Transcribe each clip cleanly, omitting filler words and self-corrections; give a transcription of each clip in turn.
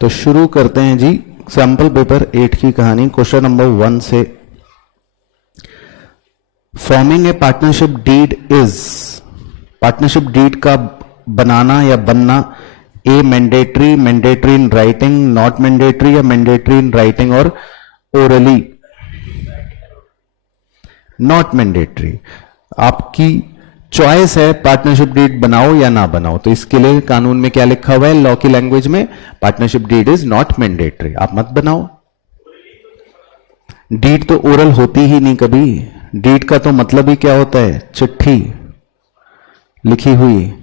तो शुरू करते हैं जी सैंपल पेपर 8 की कहानी। क्वेश्चन नंबर 1 से, forming a partnership deed is, partnership deed का बनाना या बनना, a mandatory, mandatory in writing, not mandatory या मैंडेटरी इन राइटिंग और ओरली। नॉट मैंडेटरी, आपकी चॉइस है पार्टनरशिप डीड बनाओ या ना बनाओ। तो इसके लिए कानून में क्या लिखा हुआ है, लॉ की लैंग्वेज में, partnership deed is not mandatory, आप मत बनाओ। डीड तो ओरल होती ही नहीं कभी। डीड का तो मतलब ही क्या होता है, चिट्ठी लिखी हुई।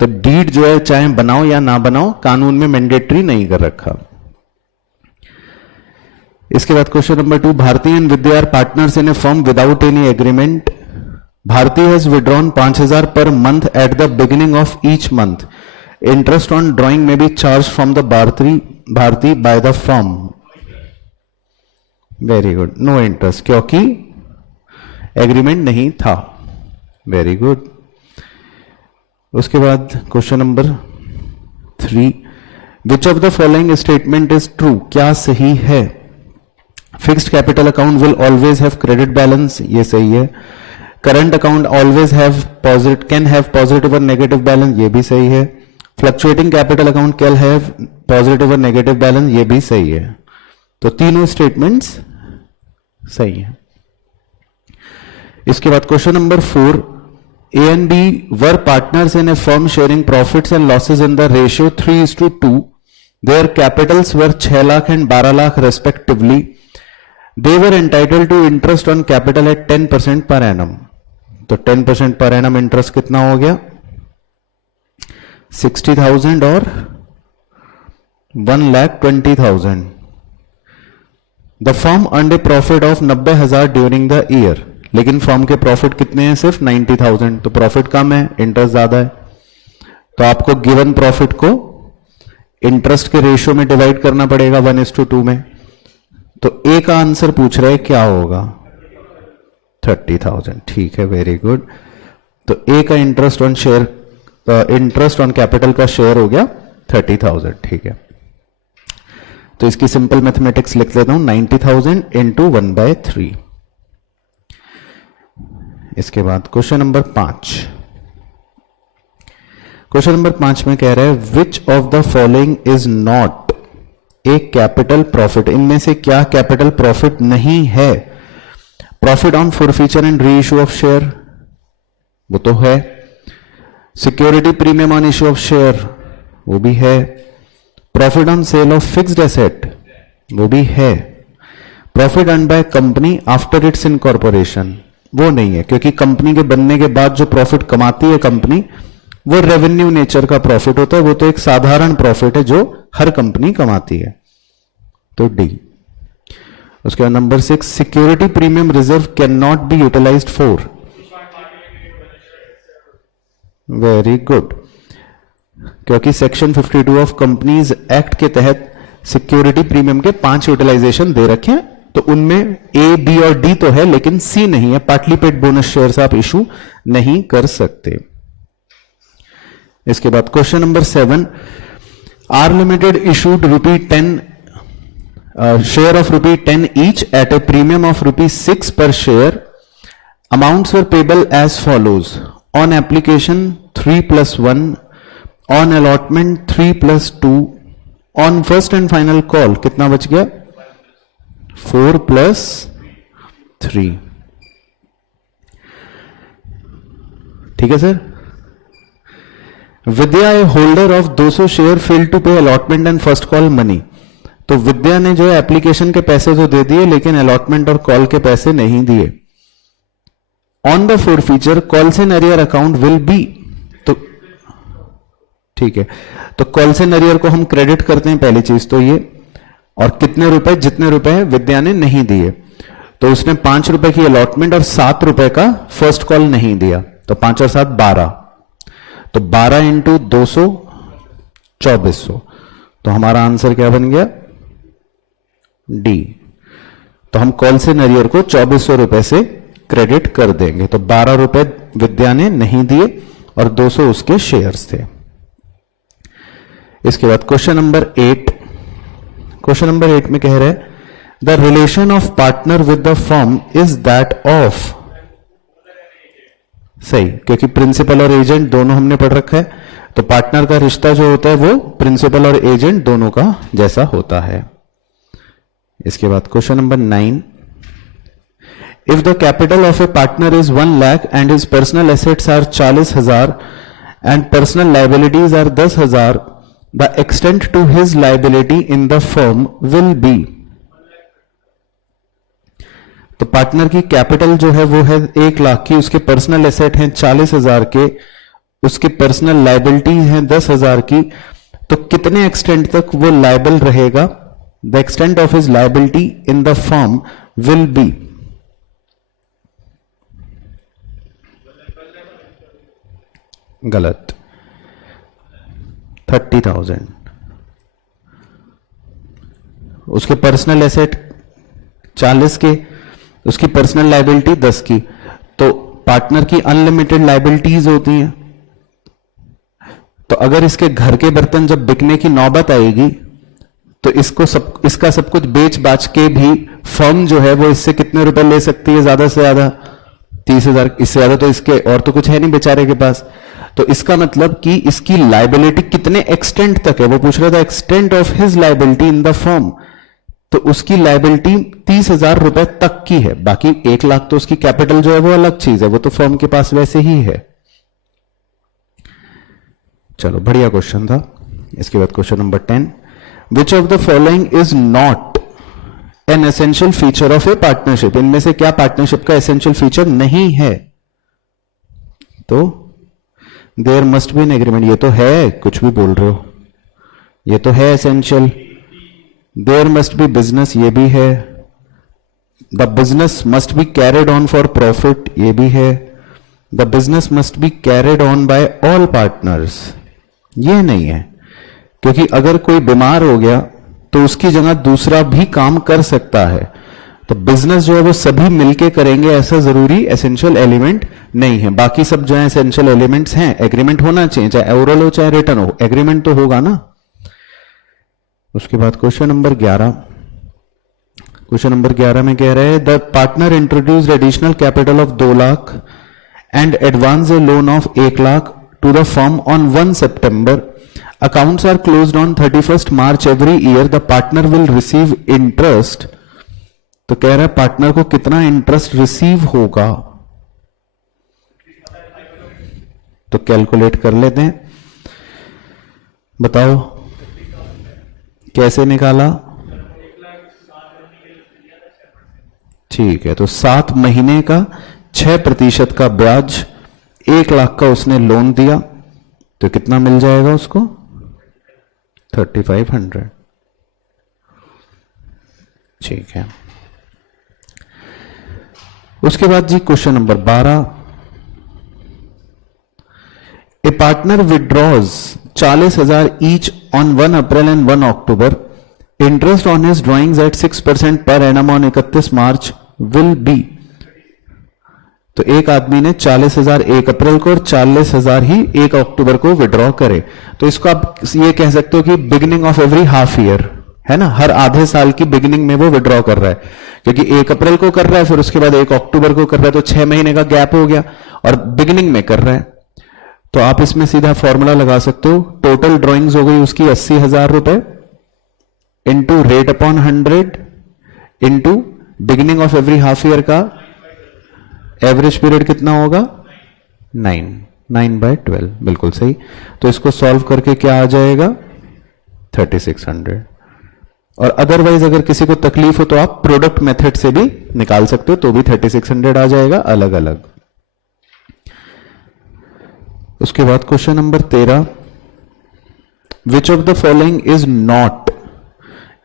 तो डीड जो है चाहे बनाओ या ना बनाओ, कानून में मैंडेटरी नहीं कर रखा। इसके बाद question number 2, Bharti and Vidya are partners in a firm without any agreement. Bharti has withdrawn 5,000 per month at the beginning of each month. Interest on drawing may be charged from the Bharti by the firm. Very good. No interest क्योंकि agreement नहीं था। Very good. उसके बाद question number 3, which of the following statement is true, क्या सही है। Fixed capital account will always have credit balance, ये सही है। Current account always have positive, can have positive और नेगेटिव बैलेंस, ये भी सही है। Fluctuating capital account can have positive और नेगेटिव बैलेंस, ये भी सही है। तो तीनों स्टेटमेंट्स सही है। इसके बाद question number 4, A and B were partners in a firm sharing profits and losses in the ratio 3:2। Their capitals were 6 lakh and 12 lakh respectively. They were entitled to interest on capital at 10% per annum. तो 10% per annum interest कितना हो गया, 60,000 और 1,20,000। The firm earned A profit of 90,000 during the year. लेकिन firm के profit कितने हैं, सिर्फ 90,000। तो प्रॉफिट कम है, इंटरेस्ट ज्यादा है। तो आपको गिवन प्रॉफिट को इंटरेस्ट के रेशियो में डिवाइड करना पड़ेगा 1:2 में। तो ए का आंसर पूछ रहे क्या होगा, 30,000। ठीक है, वेरी गुड। तो ए का interest on share, interest on capital का शेयर हो गया 30,000। ठीक है, तो इसकी सिंपल मैथमेटिक्स लिख लेता हूं, 90,000 इंटू 1/3। इसके बाद क्वेश्चन नंबर 5, क्वेश्चन नंबर 5 में कह रहा है विच of the following is not a capital profit. इनमें से क्या कैपिटल प्रॉफिट नहीं है। Profit on forfeiture and re issue of share, वो तो है। Security premium on issue of share, वो भी है। Profit on sale of fixed asset, वो भी है। Profit earned by company after it's incorporation, वो नहीं है, क्योंकि कंपनी के बनने के बाद जो प्रॉफिट कमाती है कंपनी, वो रेवेन्यू नेचर का प्रॉफिट होता है। वो तो एक साधारण प्रॉफिट है जो हर कंपनी कमाती है। तो डी। उसके बाद number 6, security premium reserve can not be utilised for. Very good, क्योंकि सेक्शन 52 ऑफ कंपनीज एक्ट के तहत सिक्योरिटी प्रीमियम के 5 यूटिलाइजेशन दे रखे हैं। तो उनमें ए, बी और डी तो है, लेकिन सी नहीं है। पार्टली पेड बोनस शेयर्स आप इशू नहीं कर सकते। इसके बाद question number 7, R limited issued ₹10 share of ₹10 each at a premium of ₹6 per share. Amounts were payable as follows. On application 3+1, on allotment 3+2, on first and final call कितना बच गया, 4+3। ठीक है sir. Vidya a holder of 200 share fail to pay allotment and first call money. तो विद्या ने जो है application के पैसे तो दे दिए, लेकिन अलॉटमेंट और कॉल के पैसे नहीं दिए। On the forfeiture calls in arrear account will be. तो ठीक है, तो कॉल्स इन अरियर को हम क्रेडिट करते हैं पहली चीज तो ये। और कितने रुपए, जितने रुपए विद्या ने नहीं दिए। तो उसने 5 रुपए की अलॉटमेंट और 7 रुपए का फर्स्ट कॉल नहीं दिया। तो 5 और 7 12। तो 12 इंटू 200 2400। तो हमारा आंसर क्या बन गया, डी। तो हम कॉल से नरियर को 2400 रुपए से क्रेडिट कर देंगे। तो 12 रुपए विद्या ने नहीं दिए और 200 उसके शेयर्स थे। इसके बाद क्वेश्चन नंबर 8, क्वेश्चन नंबर 8 में कह रहे हैं the relation of partner with the firm is that of, सही, क्योंकि प्रिंसिपल और एजेंट दोनों हमने पढ़ रखा है, तो पार्टनर का रिश्ता जो होता है वो प्रिंसिपल और एजेंट दोनों का जैसा होता है। इसके बाद question number 9, if the capital of a partner is 1 lakh and his personal assets are 40,000 and personal liabilities are 10,000, the extent to his liability in the firm will be. तो पार्टनर की कैपिटल जो है वो है 1 लाख की, उसके पर्सनल एसेट हैं 40,000 के, उसके पर्सनल लाइबिलिटी हैं 10,000 की, तो कितने एक्सटेंट तक वो लाइबल रहेगा? The extent of his liability in the firm will B, गलत, 30,000। उसके पर्सनल एसेट 40 के, उसकी पर्सनल लाइबिलिटी 10 की, तो पार्टनर की अनलिमिटेड लाइबिलिटीज होती हैं। तो अगर इसके घर के बर्तन जब बिकने की नौबत आएगी तो इसका सब कुछ बेच बाच के भी फर्म जो है वो इससे कितने रुपए ले सकती है? ज्यादा से ज्यादा 30,000, इससे ज्यादा तो इसके और तो कुछ है नहीं बेचारे के पास। तो इसका मतलब कि इसकी लाइबिलिटी कितने एक्सटेंट तक है, वो पूछ रहा था extent of his liability in the firm, तो उसकी लाइबिलिटी 30,000 रुपए तक की है। बाकी 1 लाख तो उसकी कैपिटल जो है वो अलग चीज है, वो तो फर्म के पास वैसे ही है। चलो, बढ़िया क्वेश्चन था। इसके बाद question number 10, which of the following is not an essential feature of A partnership? इनमें से क्या पार्टनरशिप का एसेंशियल फीचर नहीं है? तो there must be an agreement, ये तो है, कुछ भी बोल रहे हो, ये तो है essential. There must be business, ये भी है। The business must be carried on for profit, ये भी है। The business must be carried on by all partners, ये नहीं है, क्योंकि अगर कोई बीमार हो गया तो उसकी जगह दूसरा भी काम कर सकता है। तो बिजनेस जो है वो सभी मिलके करेंगे, ऐसा जरूरी एसेंशियल एलिमेंट नहीं है। बाकी सब जो है एसेंशियल एलिमेंट्स हैं। एग्रीमेंट होना चाहिए, चाहे ओरल हो चाहे रिटन हो, एग्रीमेंट तो होगा ना। उसके बाद क्वेश्चन नंबर 11, क्वेश्चन नंबर 11 में कह रहे हैं the partner introduced additional capital of 2 lakh and advance a loan of 1 lakh to the firm on 1 September. Accounts are closed on 31 March every year, the partner will receive interest. तो कह रहा है partner को कितना इंटरेस्ट रिसीव होगा? तो calculate कर लेते हैं, बताओ कैसे निकाला? ठीक है, तो 7 महीने का 6% का ब्याज, 1 लाख का उसने लोन दिया, तो कितना मिल जाएगा उसको? 3500। ठीक है। उसके बाद जी question number 12, a partner withdraws 40,000 each on 1 April and 1 October, interest on his drawings at 6% per annum on 31 March will be. तो एक आदमी ने 40,000 1 अप्रैल को और 40,000 ही 1 अक्टूबर को विड्रॉ करे, तो इसको आप ये कह सकते हो कि beginning of every half year, है ना, हर आधे साल की बिगिनिंग में वो विड्रॉ कर रहा है, क्योंकि 1 अप्रैल को कर रहा है, फिर उसके बाद 1 अक्टूबर को कर रहा है, तो 6 महीने का गैप हो गया और बिगिनिंग में कर रहा है। तो आप इसमें सीधा फॉर्मूला लगा सकते हो, टोटल ड्रॉइंग्स हो गई उसकी 80,000 रुपए into rate upon 100 into beginning of every half year का एवरेज पीरियड कितना होगा? 9/12, बिल्कुल सही। तो इसको सॉल्व करके क्या आ जाएगा? 3600। और अदरवाइज अगर किसी को तकलीफ हो तो आप प्रोडक्ट मेथड से भी निकाल सकते हो, तो भी 3600 आ जाएगा अलग अलग। उसके बाद question number 13, which of the following is not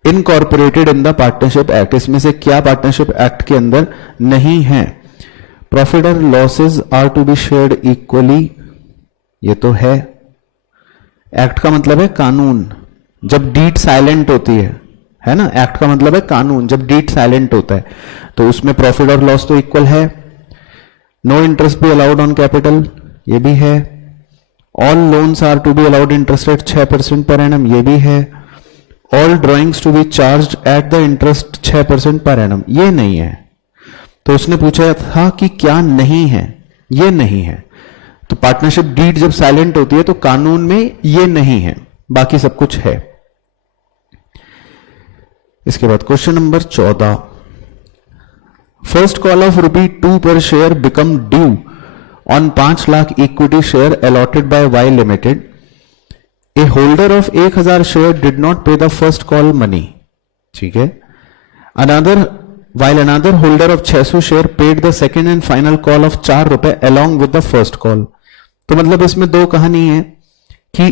incorporated in the partnership act? इसमें से क्या पार्टनरशिप एक्ट के अंदर नहीं है? प्रॉफिट और losses are to be shared equally, ये तो है। एक्ट का मतलब है कानून, जब डीड साइलेंट होती है ना, एक्ट का मतलब है कानून, जब डीड साइलेंट होता है तो उसमें प्रॉफिट और लॉस तो इक्वल है। नो इंटरेस्ट भी अलाउड ऑन कैपिटल, ये भी है। All loans are to be allowed interest at 6% per annum, ये भी है। All drawings to be charge at the interest 6% per annum, ये नहीं है। तो उसने पूछा था कि क्या नहीं है, ये नहीं है। तो पार्टनरशिप डीड जब साइलेंट होती है तो कानून में ये नहीं है, बाकी सब कुछ है। इसके बाद question number 14, first call of ₹2 per share become due on 5 lakh equity share allotted by Y limited. A holder of 1000 share did not pay the first call money, ठीक है। while another holder of 600 share paid the second and final call of ₹4 along with the first call. तो मतलब इसमें दो कहानी है कि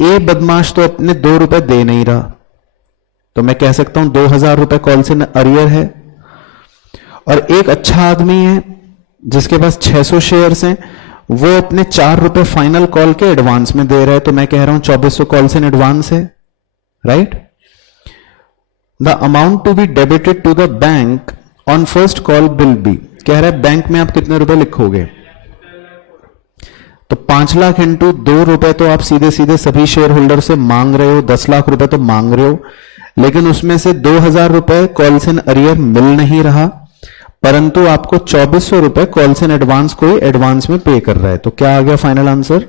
ए बदमाश तो अपने ₹2 दे नहीं रहा, तो मैं कह सकता हूं ₹2000 कॉल से अरियर है, और एक अच्छा आदमी है जिसके पास 600 शेयर्स हैं, वो अपने ₹4 फाइनल कॉल के एडवांस में दे रहा है, तो मैं कह रहा हूं 2400 कॉल्स इन एडवांस है, right. The amount to be debited to the bank on first call will be, कह रहा है बैंक में आप कितने रुपए लिखोगे, तो 5 लाख इंटू ₹2 तो आप सीधे सीधे सभी शेयर होल्डर से मांग रहे हो, 10 लाख रुपए तो मांग रहे हो, लेकिन उसमें से ₹2000 कॉल्स इन अरियर मिल नहीं रहा, परंतु आपको ₹2400 कॉल्स इन एडवांस कोई एडवांस में पे कर रहा है। तो क्या आ गया फाइनल आंसर,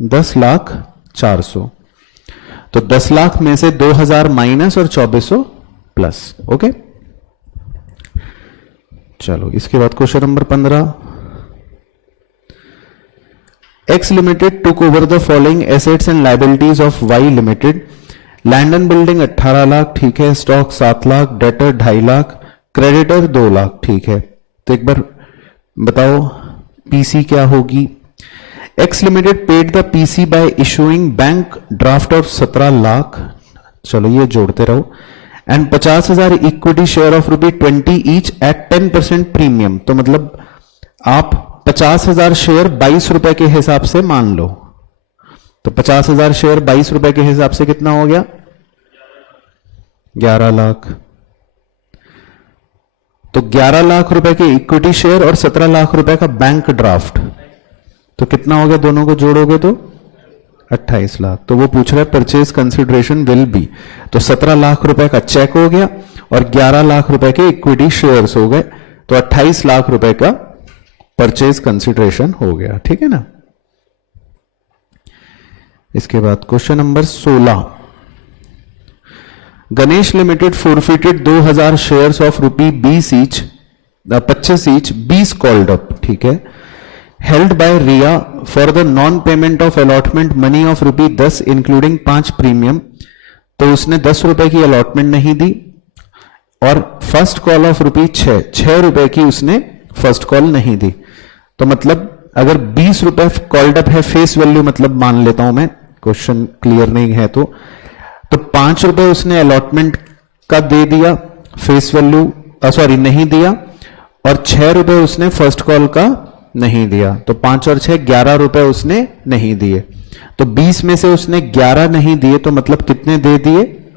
10,04,000। तो 10 लाख में से 2000 माइनस और 2400 प्लस, ओके। चलो इसके बाद question number 15, X Limited took over the following assets and liabilities of Y Limited. Land and building 18 lakh, ठीक है। Stock 7 lakh, debtor 2.5 lakh, creditor 2 lakh, ठीक है। तो एक बार बताओ पीसी क्या होगी। X limited paid the PC bye issuing bank draft of 17 lakh, चलो ये जोड़ते रहो, and 50,000 equity share of ₹20 each eight 10% premium. तो मतलब आप 50,000 शेयर ₹22 के हिसाब से मान लो, तो 50,000 शेयर ₹22 के हिसाब से कितना हो गया, 11 लाख। तो 11 लाख रुपए के इक्विटी शेयर और 17 लाख रुपए का बैंक ड्राफ्ट, तो कितना हो गया, दोनों को जोड़ोगे तो 28 लाख। तो वो पूछ रहा है परचेज कंसिडरेशन विल बी, तो 17 लाख रुपए का चेक हो गया और 11 लाख रुपए के इक्विटी शेयर्स हो गए, तो 28 लाख रुपए का परचेज कंसिडरेशन हो गया, ठीक है ना। इसके बाद question number 16, Ganesh limited forfeited 2000 shares of ₹20 each, 25 each, 20 called up, ठीक है, held by Riya for the non payment of allotment money of ₹10 including 5 premium. तो उसने ₹10 की अलॉटमेंट नहीं दी, और फर्स्ट कॉल ऑफ ₹6 की उसने फर्स्ट कॉल नहीं दी। तो मतलब अगर ₹20 कॉल्ड अप है, फेस वैल्यू मतलब मान लेता हूं मैं, क्वेश्चन क्लियर नहीं है तो ₹5 उसने अलॉटमेंट का दे दिया, फेस वैल्यू सॉरी नहीं दिया, और ₹6 उसने फर्स्ट कॉल का नहीं दिया, तो 5 और 6 ₹11 उसने नहीं दिए। तो 20 में से उसने 11 नहीं दिए, तो मतलब कितने दे दिए,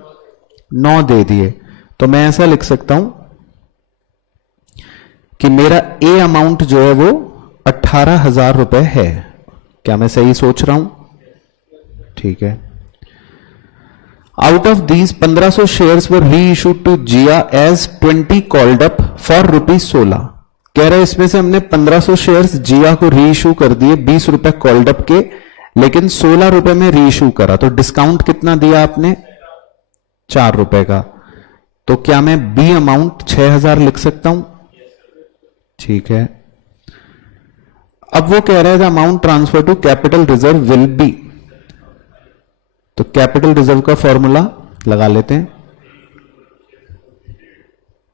9 दे दिए। तो मैं ऐसा लिख सकता हूं कि मेरा ए अमाउंट जो है वो 18,000 रुपए है। क्या मैं सही सोच रहा हूं, ठीक है। Out of these 1500 shares were reissued to Jiya as 20 called up for ₹16। कह रहे इसमें से हमने 1500 शेयर्स जिया को री इशू कर दिए ₹20 कॉल्ड अप के, लेकिन ₹16 में री इशू करा, तो डिस्काउंट कितना दिया आपने, ₹4 का। तो क्या मैं बी अमाउंट 6000 लिख सकता हूं, ठीक है। अब वो कह रहा है the amount transfer to capital reserve will be, तो कैपिटल रिजर्व का फॉर्मूला लगा लेते हैं,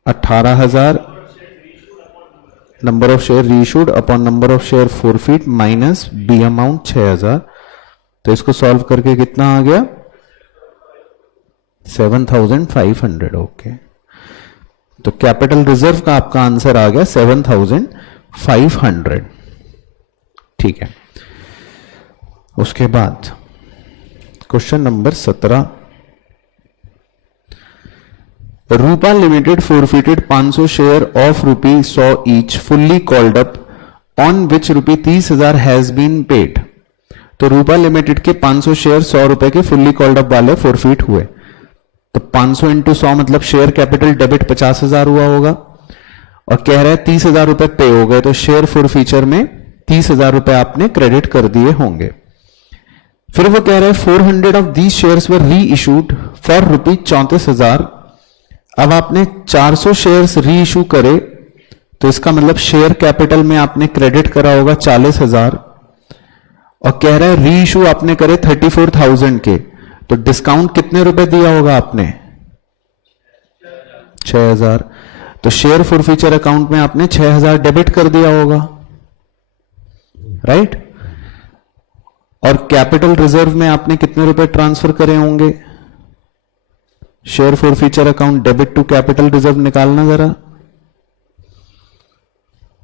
18,000 number of share reissued upon number of share forfeit minus B amount 6000। तो इसको सॉल्व करके कितना आ गया, 7,500, ओके। तो कैपिटल रिजर्व का आपका आंसर आ गया 7,500, ठीक है। उसके बाद question number 17, Rupa limited forfeited 500 share of ₹100 each fully called up on which ₹30,000 has been paid. तो रूपा लिमिटेड के 500 शेयर 100 रुपए के फुल्ली कॉल्ड अप वाले फोरफीट हुए, तो 500 इंटू 100 मतलब शेयर कैपिटल डेबिट 50,000 हुआ होगा, और कह रहे हैं 30,000 रुपए पे हो गए, तो शेयर फोरफीचर में 30,000 रुपए आपने क्रेडिट कर दिए होंगे। फिर वो कह रहे हैं 400 ऑफ दीज शेयर्स वर री इशूड फॉर ₹34,000। अब आपने 400 शेयर्स री इशू करे, तो इसका मतलब शेयर कैपिटल में आपने क्रेडिट करा होगा 40,000, और कह रहा है री इशू आपने करे 34,000 के, तो डिस्काउंट कितने रुपए दिया होगा आपने? 6,000। तो शेयर फॉरफीचर अकाउंट में आपने 6,000 डेबिट कर दिया होगा, राइट? और कैपिटल रिजर्व में आपने कितने रुपए ट्रांसफर करे होंगे? Share forfeiture account debit to capital reserve निकालना जरा।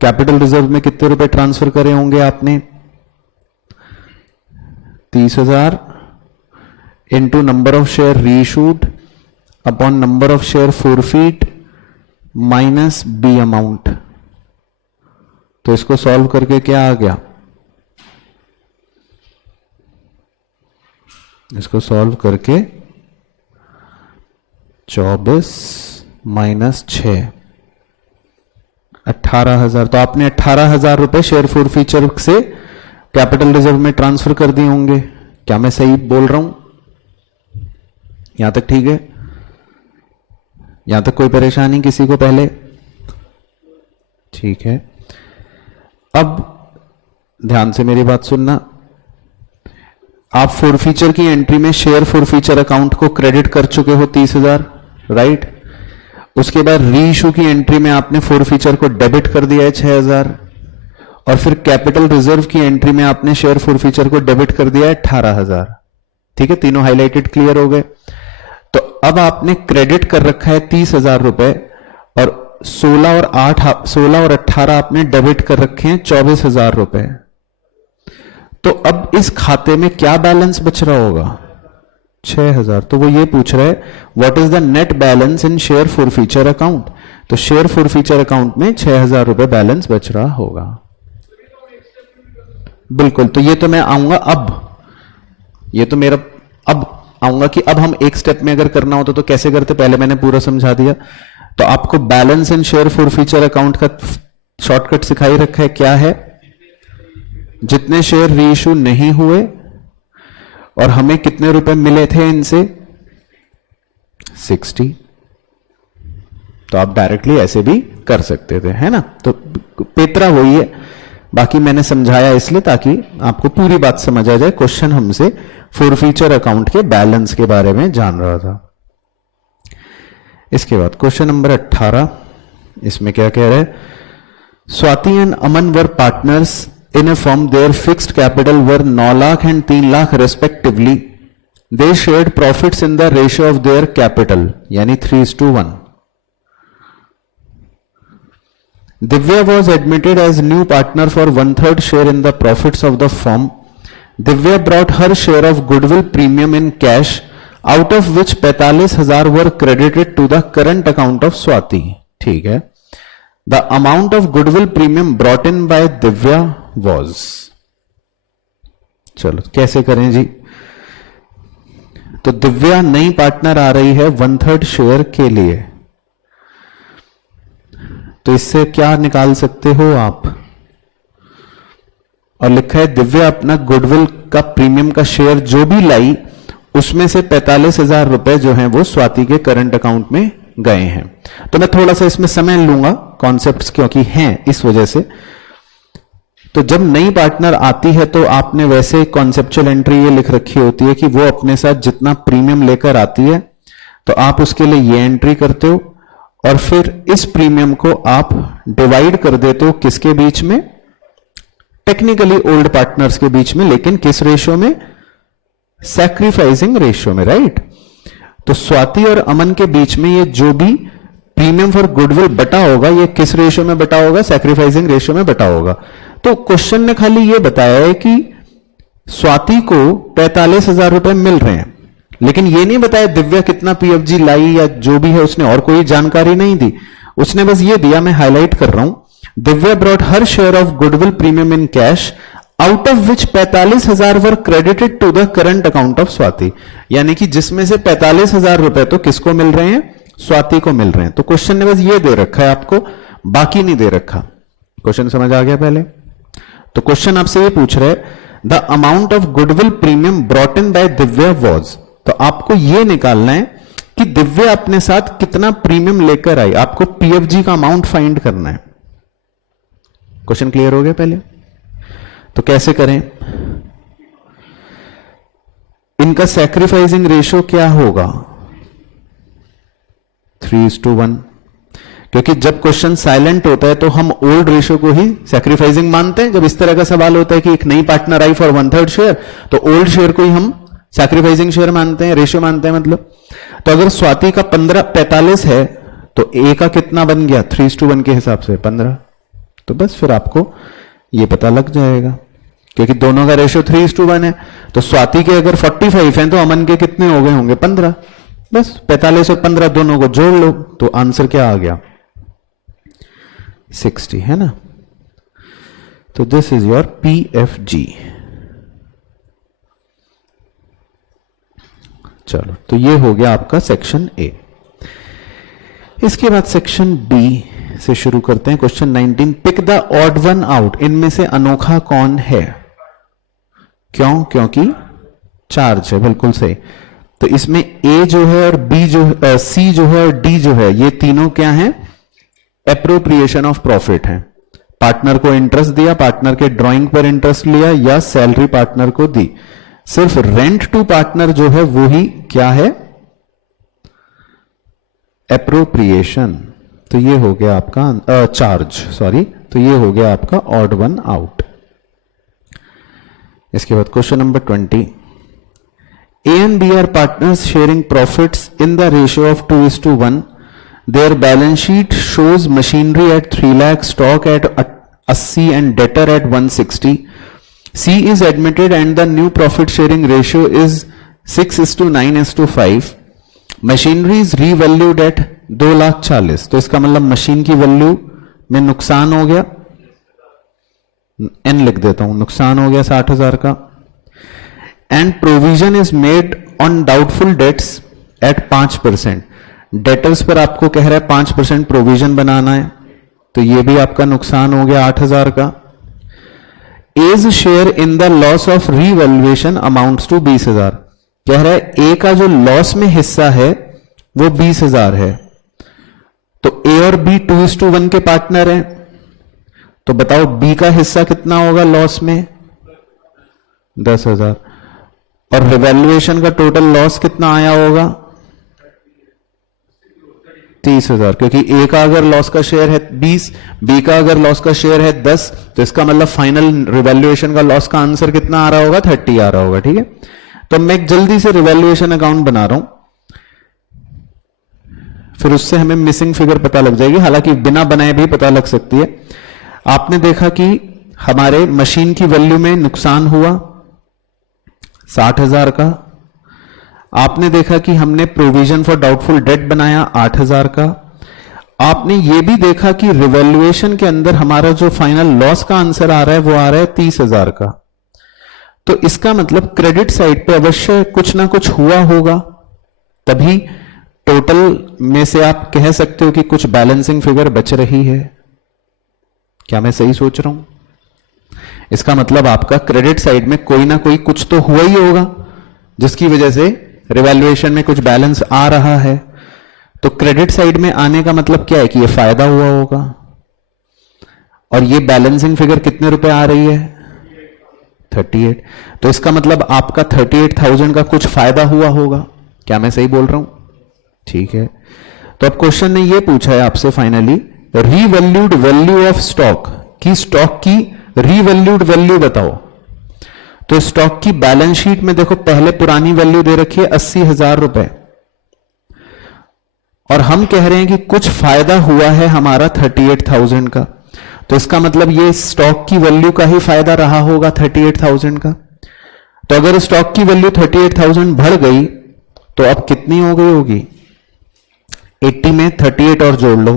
कैपिटल रिजर्व में कितने रुपए ट्रांसफर करे होंगे आपने? 30,000 into number of share reissued upon number of share forfeit minus B amount. तो इसको सॉल्व करके क्या आ गया? इसको सॉल्व करके 24 माइनस 6 18,000। तो आपने 18,000 रुपए शेयर फोरफीचर से कैपिटल रिजर्व में ट्रांसफर कर दिए होंगे। क्या मैं सही बोल रहा हूं? यहां तक ठीक है? यहां तक कोई परेशानी किसी को पहले? ठीक है। अब ध्यान से मेरी बात सुनना। आप फोरफीचर की एंट्री में शेयर फोरफीचर अकाउंट को क्रेडिट कर चुके हो 30,000, राइट? उसके बाद री इशू की एंट्री में आपने फोरफीचर को डेबिट कर दिया है 6,000, और फिर कैपिटल रिजर्व की एंट्री में आपने शेयर फोरफीचर को डेबिट कर दिया है 18,000। ठीक है, तीनों हाईलाइटेड क्लियर हो गए। तो अब आपने क्रेडिट कर रखा है 30,000 रुपए, और 16 और 18 आपने डेबिट कर रखे हैं 24,000 रुपए। तो अब इस खाते में क्या बैलेंस बच रहा होगा? 6,000। तो वो ये पूछ रहा है what is the net balance in share forfeiture account. तो शेयर फोरफीचर अकाउंट में 6,000 रुपए बैलेंस बच रहा होगा। बिल्कुल। तो ये तो मैं आऊंगा अब, ये तो मेरा अब आऊंगा कि अब हम एक स्टेप में अगर करना होता तो कैसे करते, पहले मैंने पूरा समझा दिया। तो आपको बैलेंस इन शेयर फोरफीचर अकाउंट का शॉर्टकट सिखाई रखा है, क्या है? जितने शेयर रीइशू नहीं हुए और हमें कितने रुपए मिले थे इनसे? 60। तो आप डायरेक्टली ऐसे भी कर सकते थे, है ना? तो पेपरा वही है, बाकी मैंने समझाया इसलिए ताकि आपको पूरी बात समझ आ जाए। क्वेश्चन हमसे फोरफीचर अकाउंट के बैलेंस के बारे में जान रहा था। इसके बाद क्वेश्चन नंबर 18, इसमें क्या कह रहे हैं? Swati and Aman were partners in a firm. Their fixed capital were 9 lakh and 3 lakh respectively. They shared profits in the ratio of their capital, यानी 3:1. Divya was admitted as new partner for 1/3 share in the profits of the firm. Divya brought her share of goodwill premium in cash, out of which 45,000 were credited to the current account of Swati. ठीक है। The amount of goodwill premium brought in by Divya was, चलो कैसे करें जी? तो दिव्या नई partner आ रही है 1/3 share के लिए, तो इससे क्या निकाल सकते हो आप? और लिखा है दिव्या अपना गुडविल का प्रीमियम का शेयर जो भी लाई, उसमें से 45,000 रुपए जो हैं वो स्वाति के करंट अकाउंट में गए हैं। तो मैं थोड़ा सा इसमें समय लूंगा, कॉन्सेप्ट्स क्योंकि हैं इस वजह से। तो जब नई पार्टनर आती है तो आपने वैसे कॉन्सेप्चुअल एंट्री ये लिख रखी होती है कि वो अपने साथ जितना प्रीमियम लेकर आती है तो आप उसके लिए ये एंट्री करते हो, और फिर इस प्रीमियम को आप डिवाइड कर देते हो किसके बीच में? टेक्निकली ओल्ड पार्टनर्स के बीच में, लेकिन किस रेशियो में? सैक्रिफाइसिंग रेशियो में, राइट? तो स्वाति और अमन के बीच में ये जो भी प्रीमियम फॉर गुडविल बटा होगा, ये किस रेशियो में बटा होगा? सैक्रिफाइसिंग रेशियो में बटा होगा। तो क्वेश्चन ने खाली ये बताया है कि स्वाति को 45,000 रुपए मिल रहे हैं, लेकिन ये नहीं बताया दिव्या कितना पीएफजी लाई या जो भी है, उसने और कोई जानकारी नहीं दी। उसने बस ये दिया, मैं हाईलाइट कर रहा हूं, Divya brought her share of goodwill premium in cash out of which 45,000 were credited to the current account of Swati, यानी कि जिसमें से 45,000 रुपए तो किसको मिल रहे हैं, स्वाति को मिल रहे हैं। तो क्वेश्चन ने बस ये दे रखा है आपको, बाकी नहीं दे रखा। क्वेश्चन समझ आ गया पहले? तो क्वेश्चन आपसे ये पूछ रहे the amount of goodwill premium brought in by Divya was, तो आपको ये निकालना है कि दिव्या अपने साथ कितना प्रीमियम लेकर आई, आपको पीएफजी का अमाउंट फाइंड करना है। क्वेश्चन क्लियर हो गया पहले? तो कैसे करें, इनका सैक्रिफाइसिंग रेशियो क्या होगा, 3:1, क्योंकि जब क्वेश्चन साइलेंट होता है तो हम ओल्ड रेशियो को ही सैक्रिफाइसिंग मानते हैं। जब इस तरह का सवाल होता है कि एक नई पार्टनर आई फॉर 1/3 शेयर, तो ओल्ड शेयर को ही हम सैक्रिफाइसिंग शेयर मानते हैं, रेशियो मानते हैं मतलब। तो अगर स्वाति का 45 है तो ए का कितना बन गया, 3:1 के हिसाब से 15। तो बस फिर आपको ये पता लग जाएगा, क्योंकि दोनों का रेशियो 3:1 है। तो स्वाति के अगर 45 हैं तो अमन के कितने हो गए होंगे, 15। बस 45 और 15 दोनों को जोड़ लो तो आंसर क्या आ गया, 60, है ना। तो दिस इज योर पीएफजी। चलो, तो ये हो गया आपका सेक्शन ए। इसके बाद सेक्शन बी से शुरू करते हैं। Question 19, pick the odd one out, इनमें से अनोखा कौन है, क्यों, क्योंकि चार्ज है, बिल्कुल सही। तो इसमें ए जो है और बी जो सी जो है और डी जो है, ये तीनों क्या हैं, एप्रोप्रिएशन ऑफ प्रॉफिट है। पार्टनर को इंटरेस्ट दिया, पार्टनर के ड्राइंग पर इंटरेस्ट लिया, या सैलरी पार्टनर को दी। सिर्फ रेंट टू पार्टनर जो है वो ही क्या है, एप्रोप्रिएशन। तो ये हो गया आपका चार्ज, सॉरी, तो ये हो गया आपका ऑड वन आउट। इसके बाद question number 20, A and B are partners sharing profits in the ratio of 2:1। Their balance sheet shows machinery at 3 lakh, stock at 80 and debtor at 160। C is admitted and the new profit sharing ratio is 6:9:5. Machinery is revalued at 2,40,000। तो इसका मतलब machine की value में नुकसान हो गया, n लिख देता हूं, नुकसान हो गया 60,000 का। And provision is made on doubtful debts at 5%। Debtors पर आपको कह रहा है 5% प्रोविजन बनाना है, तो ये भी आपका नुकसान हो गया 8,000 का। As share in the loss of revaluation amounts to 20,000। कह रहा है ए का जो लॉस में हिस्सा है वो 20,000 है। तो ए और बी 2:1 के पार्टनर हैं, तो बताओ बी का हिस्सा कितना होगा लॉस में, 10,000। और रिवैल्यूएशन का टोटल लॉस कितना आया होगा, 30,000, क्योंकि ए का अगर लॉस का शेयर है 20, बी का अगर लॉस का शेयर है 10, तो इसका मतलब फाइनल रिवैल्यूएशन का लॉस का आंसर कितना आ रहा होगा, 30 आ रहा होगा। ठीक है, तो मैं जल्दी से रिवैल्यूएशन अकाउंट बना रहा हूं, फिर उससे हमें मिसिंग फिगर पता लग जाएगी, हालांकि बिना बनाए भी पता लग सकती है। आपने देखा कि हमारे मशीन की वैल्यू में नुकसान हुआ 60,000 का। आपने देखा कि हमने प्रोविजन फॉर डाउटफुल डेट बनाया 8,000 का। आपने ये भी देखा कि रिवैल्यूएशन के अंदर हमारा जो फाइनल लॉस का आंसर आ रहा है वो आ रहा है 30,000 का। तो इसका मतलब क्रेडिट साइड पे अवश्य कुछ ना कुछ हुआ होगा, तभी टोटल में से आप कह सकते हो कि कुछ बैलेंसिंग फिगर बच रही है। क्या मैं सही सोच रहा हूं? इसका मतलब आपका क्रेडिट साइड में कोई ना कोई कुछ तो हुआ ही होगा जिसकी वजह से रिवैल्यूएशन में कुछ बैलेंस आ रहा है। तो क्रेडिट साइड में आने का मतलब क्या है कि ये फायदा हुआ होगा। और ये बैलेंसिंग फिगर कितने रुपए आ रही है, 38। तो इसका मतलब आपका 38,000 का कुछ फायदा हुआ होगा। क्या मैं सही बोल रहा हूं? ठीक है, तो अब क्वेश्चन ने ये पूछा है आपसे finally, revalued value of stock, की स्टॉक की रीवैल्यूड वैल्यू बताओ। तो स्टॉक की बैलेंस शीट में देखो पहले पुरानी वैल्यू दे रखी है 80,000 रुपए, और हम कह रहे हैं कि कुछ फायदा हुआ है हमारा 38,000 का। तो इसका मतलब ये स्टॉक की वैल्यू का ही फायदा रहा होगा 38,000 का। तो अगर स्टॉक की वैल्यू 38,000 बढ़ गई तो अब कितनी हो गई होगी, 80 में 38 और जोड़ लो।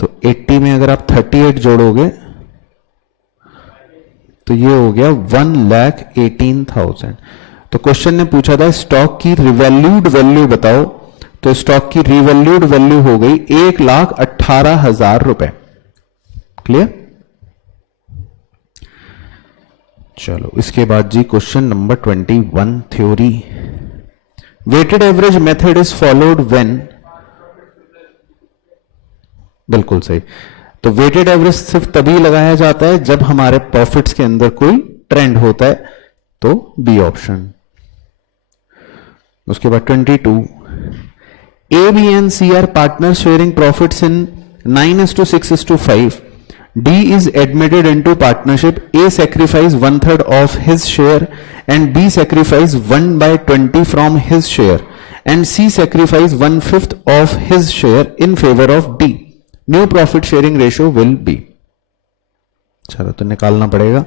तो 80 में अगर आप 38 जोड़ोगे तो ये हो गया 1,18,000। तो क्वेश्चन ने पूछा था स्टॉक की रिवैल्यूड वैल्यू बताओ, तो स्टॉक की रिवैल्यूड वैल्यू हो गई 1,18,000 रुपए। क्लियर? चलो इसके बाद जी question number 21 theory. Weighted average method is followed when, बिल्कुल सही। तो वेटेड एवरेज सिर्फ तभी लगाया जाता है जब हमारे प्रॉफिट्स के अंदर कोई ट्रेंड होता है, तो बी ऑप्शन। उसके बाद 22, A B and C are partner sharing profits in 9:6:5. D is admitted into partnership. A sacrifice 1/3 of his share and B sacrifice 1/20 from his share and C sacrifice 1/5 of his share in favor of D. New profit sharing ratio will be. चलो तो निकालना पड़ेगा,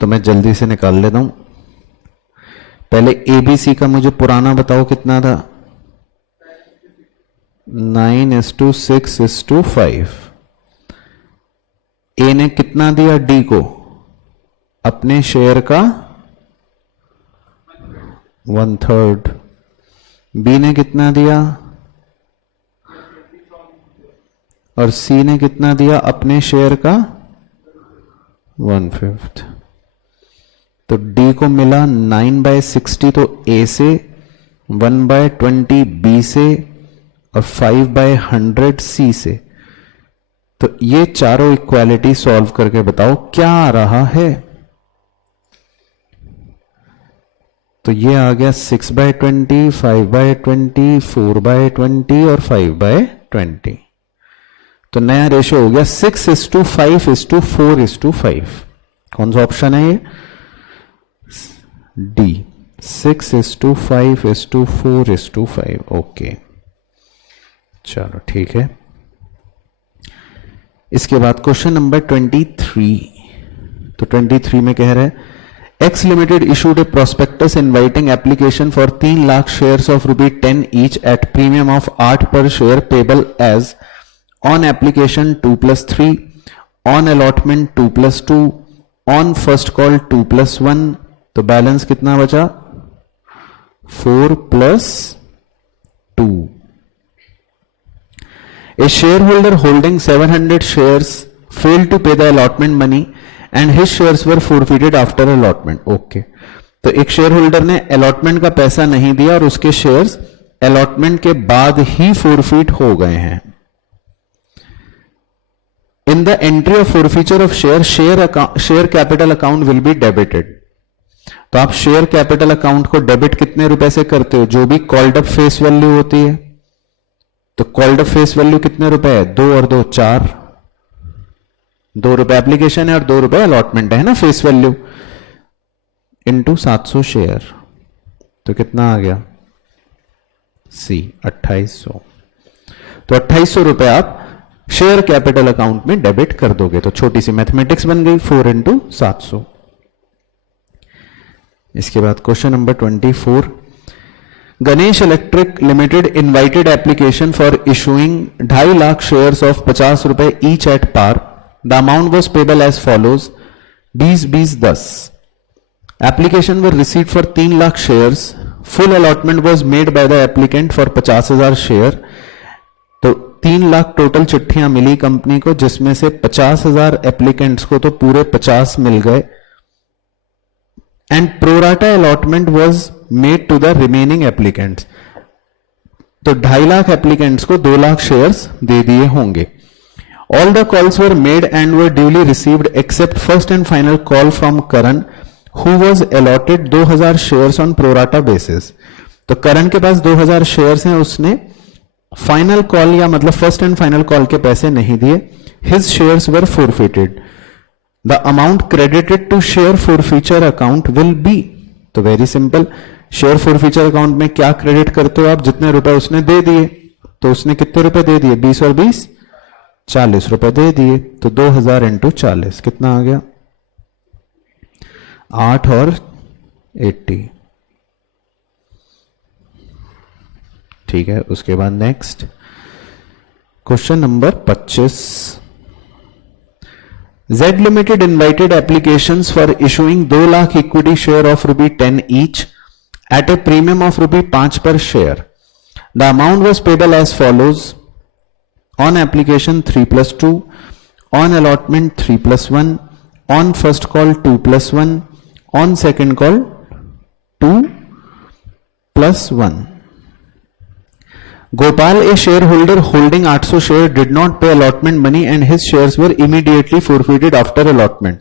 तो मैं जल्दी से निकाल लेता हूं। पहले ABC का मुझे पुराना बताओ कितना था? 9:6:5। ए ने कितना दिया डी को? अपने शेयर का 1/3। बी ने कितना दिया? और सी ने कितना दिया? अपने शेयर का 1/5। तो डी को मिला 9/60, तो ए से, 1/20 बी से और 5/100 सी से। तो ये चारों इक्वालिटी सॉल्व करके बताओ क्या आ रहा है। तो ये आ गया 6/20, 5/20, 4/20 और 5/20। तो नया रेशियो हो गया 6:5:4:5। कौन सा ऑप्शन है ये? डी, 6:5:4:5। ओके, चलो ठीक है। इसके बाद क्वेश्चन नंबर 23। तो 23 में कह रहे हैं X limited issued a prospectus inviting application for 3 lakh shares of ₹10 each at premium of 8 per share payable as on application 2+3, on allotment 2+2, on first call 2+1। तो बैलेंस कितना बचा? 4+2। A shareholder holding 700 shares failed to pay the allotment money and his shares were forfeited after allotment. Okay. तो एक share holder ने allotment का पैसा नहीं दिया और उसके शेयर्स अलॉटमेंट के बाद ही फोरफीट हो गए हैं। In the entry of forfeiture of share capital account will be debited. तो आप शेयर कैपिटल अकाउंट को डेबिट कितने रुपए से करते हो? जो भी कॉल्ड अप फेस वैल्यू होती है। तो कॉल्ड अप फेस वैल्यू कितने रुपए है? 2 और 2 4। 2 रुपए एप्लीकेशन है और 2 रुपए अलॉटमेंट है ना, फेस वैल्यू, इंटू 700 शेयर। तो कितना आ गया? सी, 2800। तो 2800 रुपए आप शेयर कैपिटल अकाउंट में डेबिट कर दोगे। तो छोटी सी मैथमेटिक्स बन गई, 4 × 700। इसके बाद question number 24। Ganesh Electric Limited invited application for issuing 2.5 lakh shares of 50 रुपए each at par. The amount was payable as follows: 20-20-10. Application were received for 3 lakh shares. Full allotment was made by the applicant for 50,000 share. तो 3 lakh total चिट्ठियां मिली company को, जिसमें से 50,000 applicants को तो पूरे 50 मिल गए। And pro rata allotment was made to the remaining applicants. तो 2.5 लाख एप्लीकेंट्स को 2 लाख शेयर्स दे दिए होंगे। All the calls were made and were duly received accept first and final call from Karan who was allotted 2000 shares on pro rata basis. तो करण के पास 2000 shares हैं, उसने final call या मतलब फर्स्ट एंड फाइनल कॉल के पैसे नहीं दिए। His shares were forfeited. The amount credited to share forfeiture account will be. तो very simple, share forfeiture account में क्या क्रेडिट करते हो आप? जितने रुपए उसने दे दिए। तो उसने कितने रुपए दे दिए? 20 और 20 40 रुपए दे दिए। तो 2000 × 40 कितना आ गया? 8 और 80। ठीक है। उसके बाद next question number 25। Z Limited invited applications for issuing 2 lakh equity share of ₹10 each at a premium of ₹5 per share. The amount was payable as follows: on application 3+2, on allotment 3+1, on first call 2+1, on second call 2+1. Gopal, a shareholder holding 800 share, did not pay allotment money and his shares were immediately forfeited after allotment.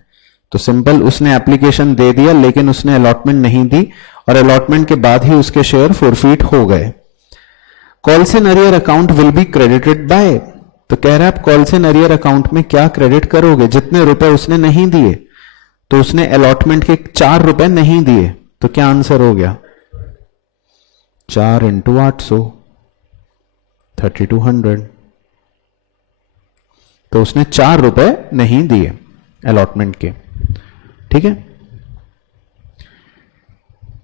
तो simple, उसने application दे दिया लेकिन उसने allotment नहीं दी और allotment के बाद ही उसके शेयर फोरफीट हो गए. Calls in arrear account will be credited bye, तो कह रहा है आप कॉल्स इन अरियर अकाउंट में क्या क्रेडिट करोगे? जितने रुपए उसने नहीं दिए, तो उसने अलॉटमेंट के 4 रुपए नहीं दिए, तो क्या आंसर हो गया? 4 इंटू 800, 3200. तो उसने 4 रुपए नहीं दिए अलॉटमेंट के. ठीक है.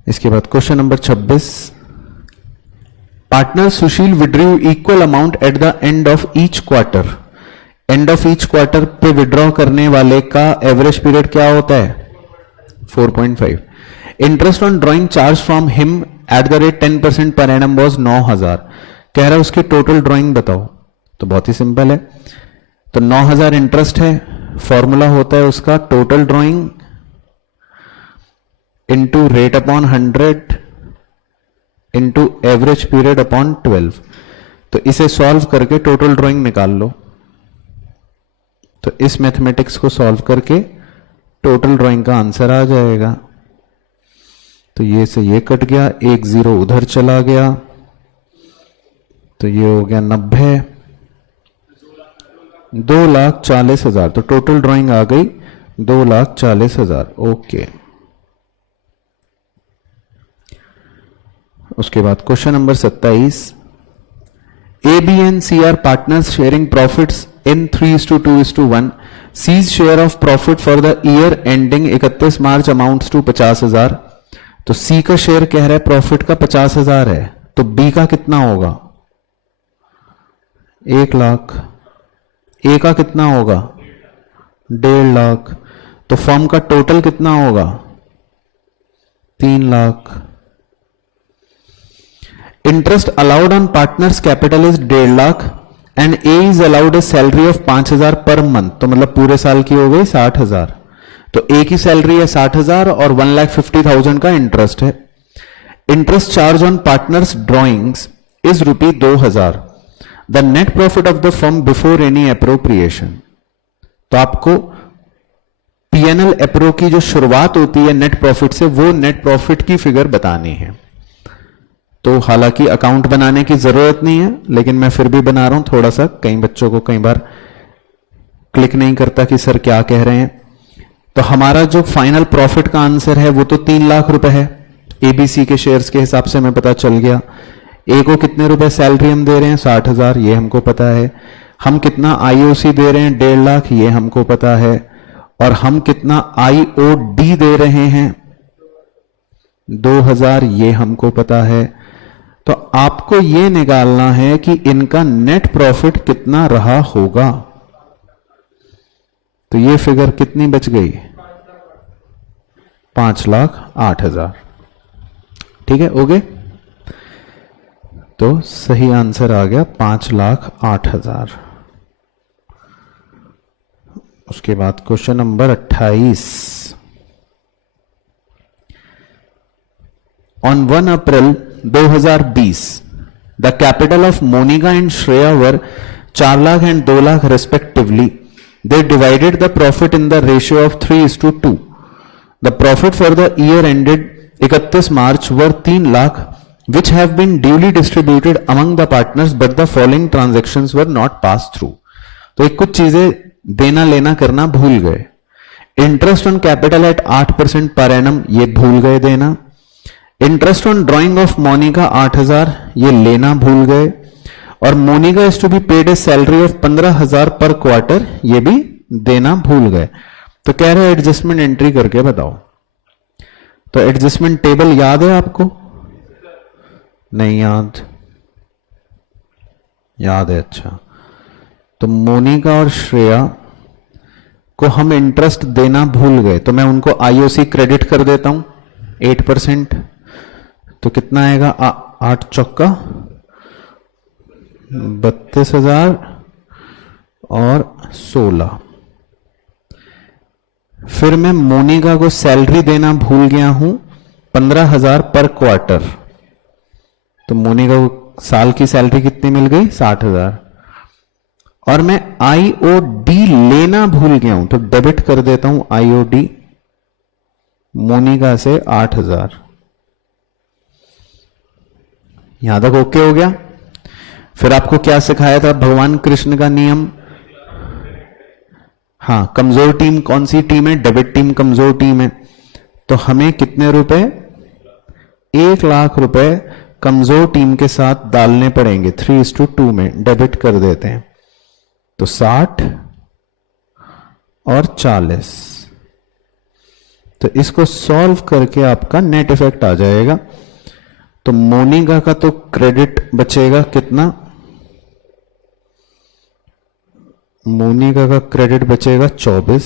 इसके बाद question number 26. Partner Sushil withdraw equal amount at the end of each quarter. End of each quarter पे विड्रॉ करने वाले का एवरेज पीरियड क्या होता है? 4.5. Interest on drawing charge from him at the rate 10% per annum was 9,000. कह रहा है उसकी टोटल ड्रॉइंग बताओ. तो बहुत ही सिंपल है. तो 9,000 इंटरेस्ट है, फॉर्मूला होता है उसका total drawing into rate upon 100 into average period upon 12. तो इसे सॉल्व करके टोटल ड्रॉइंग निकाल लो. तो इस मैथमेटिक्स को सॉल्व करके टोटल ड्रॉइंग का आंसर आ जाएगा. तो ये से ये कट गया, 1 0 उधर चला गया, तो ये हो गया 90, 2,40,000. तो टोटल ड्राइंग आ गई 2,40,000. ओके. उसके बाद question number 27. A B and C are partners sharing profits in 3:2:1. C's share of profit for the year ending 31 March amounts to 50,000. तो सी का शेयर कह रहा है प्रॉफिट का 50,000 है, तो बी का कितना होगा? 1 लाख. ए का कितना होगा? 1.5 लाख. तो फर्म का टोटल कितना होगा? 3 lakh. Interest allowed on partners capital is 1.5 lakh and A is allowed A salary of 5,000 per month. तो मतलब पूरे साल की हो गई 60,000. तो ए की सैलरी है 60,000 और 1,50,000 का इंटरेस्ट है. Interest charge on partners drawings is ₹2,000. The net profit of the firm before any appropriation. तो आपको पीएनएल अप्रो की जो शुरुआत होती है नेट प्रॉफिट से, वो नेट प्रॉफिट की फिगर बतानी है. तो हालांकि अकाउंट बनाने की जरूरत नहीं है, लेकिन मैं फिर भी बना रहा हूं थोड़ा सा. कई बच्चों को कई बार क्लिक नहीं करता कि सर क्या कह रहे हैं. तो हमारा जो फाइनल प्रॉफिट का आंसर है वो तो 3 लाख रुपए है. एबीसी के शेयर्स के हिसाब से हमें पता चल गया. ए को कितने रुपए सैलरी हम दे रहे हैं? 60,000, ये हमको पता है. हम कितना आईओसी दे रहे हैं? 1.5 लाख, ये हमको पता है. और हम कितना आईओडी दे रहे हैं? 2,000, ये हमको पता है. तो आपको ये निकालना है कि इनका नेट प्रॉफिट कितना रहा होगा. तो ये फिगर कितनी बच गई? 5,08,000. ठीक है, ओके. तो सही आंसर आ गया 5,08,000. उसके बाद question number 28. On 1 April 2020 the capital of Monika and Shreya were 4 lakh and 2 lakh respectively. They divided the profit in the ratio of 3:2. The profit for the year ended 31 March were 3 lakh, which have been duly distributed among the partners, but the following transactions were not passed through. तो एक कुछ चीजें देना लेना करना भूल गए. Interest on capital eight 8% पर एनम, ये भूल गए देना. Interest on drawing of Monika 8,000, ये लेना भूल गए. और Monika is to be paid a salary of 15,000 per quarter, ये भी देना भूल गए. तो कह रहे हैं एडजस्टमेंट एंट्री करके बताओ. तो एडजस्टमेंट टेबल याद है आपको? नहीं याद? याद है, अच्छा. तो मोनिका और श्रेया को हम इंटरेस्ट देना भूल गए, तो मैं उनको आईओसी क्रेडिट कर देता हूं 8%। तो कितना आएगा? 8 चौका 32,000 और 16। फिर मैं मोनिका को सैलरी देना भूल गया हूं 15,000 पर क्वार्टर। तो मोनिका को साल की सैलरी कितनी मिल गई? 60,000। और मैं आईओडी लेना भूल गया हूं, तो डेबिट कर देता हूं आईओडी मोनिका से 8,000। यहां तक ओके हो गया। फिर आपको क्या सिखाया था? भगवान कृष्ण का नियम। हाँ, कमजोर टीम कौन सी टीम है? डेबिट टीम कमजोर टीम है। तो हमें कितने रुपए? 1 लाख रुपए कमजोर टीम के साथ डालने पड़ेंगे 3:2 में। डेबिट कर देते हैं। तो 60 और 40। तो इसको सॉल्व करके आपका नेट इफेक्ट आ जाएगा। तो मोनिका का तो क्रेडिट बचेगा कितना? मोनिका का क्रेडिट बचेगा 24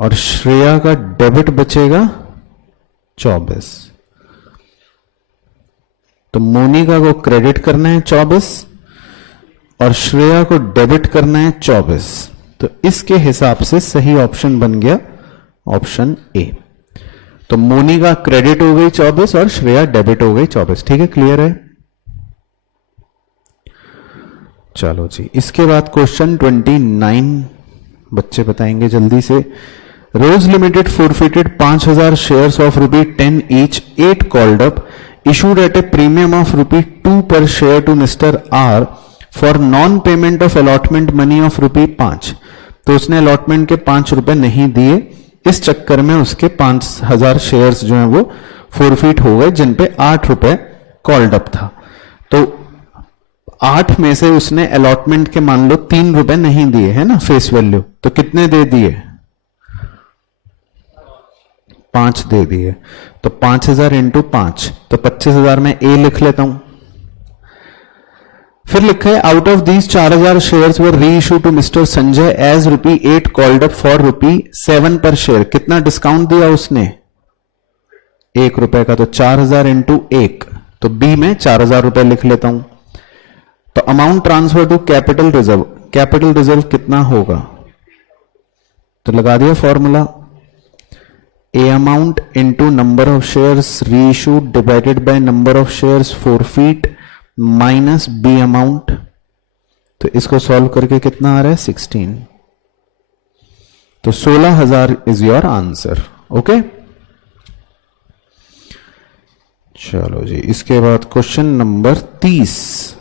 और श्रेया का डेबिट बचेगा 24। तो मोनिका को क्रेडिट करना है 24 और श्रेया को डेबिट करना है 24। तो इसके हिसाब से सही ऑप्शन बन गया ऑप्शन ए। तो मोनिका क्रेडिट हो गई 24 और श्रेया डेबिट हो गई 24। ठीक है, क्लियर है? चलो जी, इसके बाद क्वेश्चन 29 बच्चे बताएंगे जल्दी से। रोज limited forfeited 5,000 shares of ₹10 each, 8 called up, issued at a premium of ₹2 per share to Mr. R for non-payment of allotment money of ₹5। तो उसने अलॉटमेंट के 5 रुपए नहीं दिए, इस चक्कर में उसके 5,000 शेयर्स जो हैं वो फोरफिट हो गए, जिन पे 8 रुपए कॉल्ड अप था। तो 8 में से उसने अलॉटमेंट के मान लो 3 रुपए नहीं दिए, है ना, फेस वैल्यू। तो कितने दे दिए? 5 दे दिए। तो 5,000 इंटू 5, तो 25,000 में ए लिख लेता हूं। फिर लिखा है out of these 4,000 shares were reissue to Mr Sanjay as ₹8 called up for ₹7 per share. कितना डिस्काउंट दिया उसने? 1 रुपए का। तो 4,000 इंटू 1, तो बी में 4,000 रुपए लिख लेता हूं। तो amount transfer to capital reserve, capital reserve कितना होगा? तो लगा दिया formula, A amount into number of shares reissued divided by number of shares forfeit minus B amount. तो इसको सॉल्व करके कितना आ रहा है? 16। तो 16,000 इज योर आंसर। ओके, चलो जी, इसके बाद question number 30।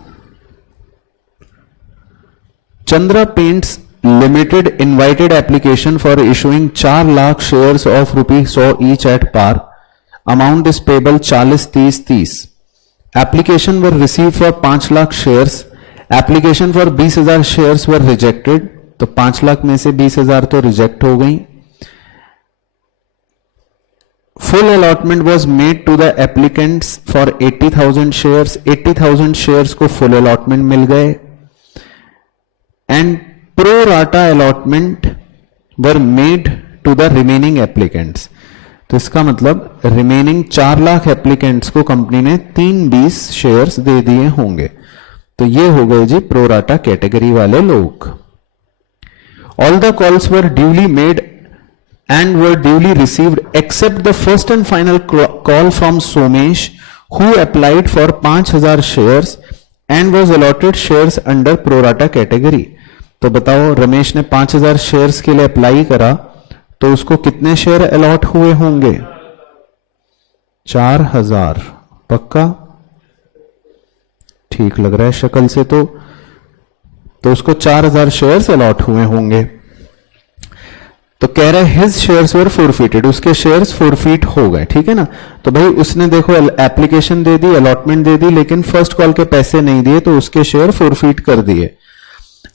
Chandra Paints Limited invited application for issuing 4 lakh shares of ₹100 each at par. Amount is payable 40, 30, 30. Application were received for 5 lakh shares. Application for 20,000 shares were rejected. तो 5 लाख में से 20,000 तो reject हो गई। Full allotment was made to the applicants for 80,000 shares. 80,000 shares को full allotment मिल गए। And pro rata allotment were made to the remaining applicants. तो इसका मतलब रिमेनिंग 4 लाख एप्लीकेंट्स को कंपनी ने 3/20 शेयर्स दे दिए होंगे। तो ये हो गए जी प्रो राटा कैटेगरी वाले लोग। All the calls were duly made and were duly received except the first and final call from Somesh, who applied for 5,000 shares and was allotted shares under pro rata category. तो बताओ, रमेश ने 5,000 shares के लिए apply करा, तो उसको कितने share allot हुए होंगे? 4,000। पक्का? ठीक लग रहा है शक्ल से। तो उसको 4,000 शेयर्स अलॉट हुए होंगे। तो कह रहे हैं हिज शेयर्स वर फोरफिटेड, उसके शेयर्स फोरफिट हो गए। ठीक है ना। तो भाई उसने देखो एप्लीकेशन दे दी, अलॉटमेंट दे दी, लेकिन फर्स्ट कॉल के पैसे नहीं दिए, तो उसके शेयर फोरफिट कर दिए।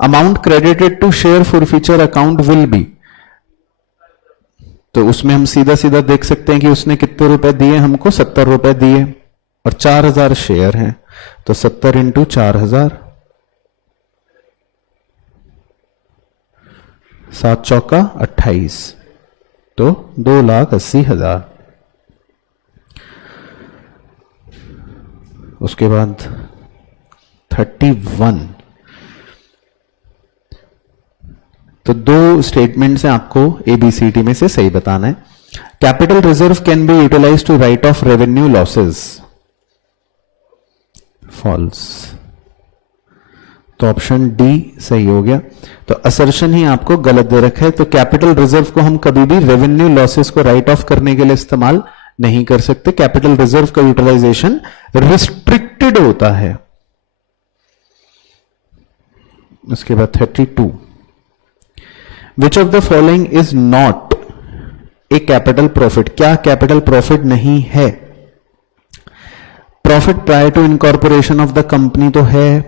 Amount credited to share forfeiture account will be, तो उसमें हम सीधा सीधा देख सकते हैं कि उसने कितने रुपए दिए हमको? 70 रुपए दिए, और 4,000 शेयर हैं, तो 70 इंटू 4,000, 7 चौका 28, तो 2,80,000। उसके बाद 31, तो दो स्टेटमेंट्स हैं, आपको ABCD में से सही बताना है। Capital reserve can be utilize to write off revenue losses, false, तो ऑप्शन डी सही हो गया। तो असर्शन ही आपको गलत दे रखा है, तो कैपिटल रिजर्व को हम कभी भी रेवेन्यू लॉसेस को राइट ऑफ करने के लिए इस्तेमाल नहीं कर सकते। कैपिटल रिजर्व का यूटिलाइजेशन रिस्ट्रिक्टेड होता है। उसके बाद 32, which of the following is not a capital profit, क्या कैपिटल प्रॉफिट नहीं है? Profit prior to incorporation of the company तो है,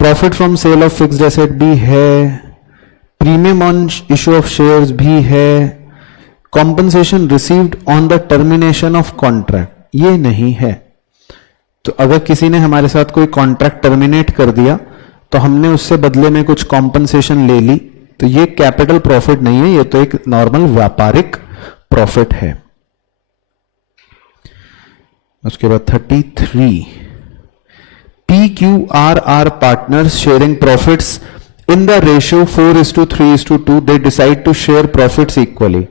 profit from sale of fixed asset भी है, premium on issue of shares भी है, compensation received on the termination of contract ये नहीं है। तो अगर किसी ने हमारे साथ कोई कॉन्ट्रैक्ट टर्मिनेट कर दिया तो हमने उससे बदले में कुछ कॉम्पनसेशन ले ली, तो ये कैपिटल प्रॉफिट नहीं है, ये तो एक नॉर्मल व्यापारिक प्रॉफिट है। उसके बाद 33, PQR are partners sharing profits in the ratio 4:3:2. They decide to share profits equally.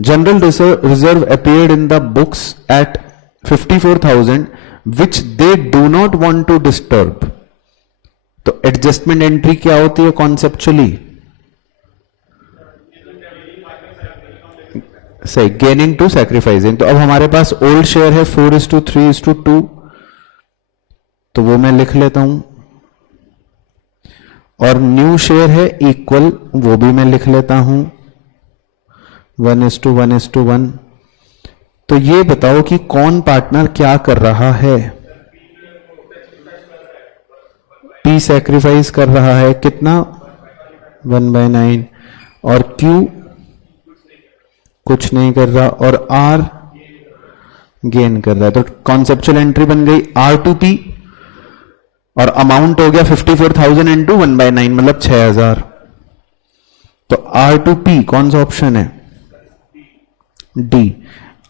General reserve appeared in the books at 54,000, which they do not want to disturb. तो एडजस्टमेंट एंट्री क्या होती है conceptually? सही, gaining to sacrificing. तो अब हमारे पास old share है 4:3:2, तो वो मैं लिख लेता हूं, और न्यू शेयर है इक्वल, वो भी मैं लिख लेता हूं 1:1:1। तो ये बताओ कि कौन पार्टनर क्या कर रहा है? P सैक्रिफाइस कर रहा है कितना? 1/9, और Q कुछ नहीं कर रहा, और R गेन कर रहा है। तो कॉन्सेप्चुअल एंट्री बन गई R2P, और अमाउंट हो गया 54,000 इंटू 1/9 मतलब 6,000। तो R2P कौन सा ऑप्शन है? D,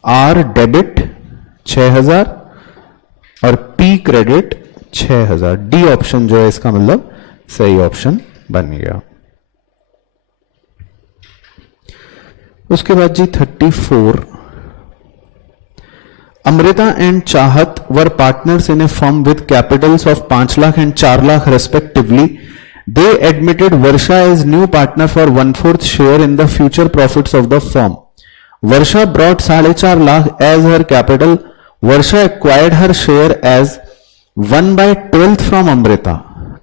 R डेबिट 6,000 और P क्रेडिट 6,000। डी ऑप्शन जो है इसका मतलब सही ऑप्शन बन गया। उसके बाद जी 34, Amrita and Chahat were partners in a firm with capitals of 5 lakh and 4 lakh respectively. They admitted Varsha as new partner for 1/4 share in the future profits of the firm. Varsha brought 4.5 lakh as her capital. Varsha acquired her share as 1/12 from Amrita.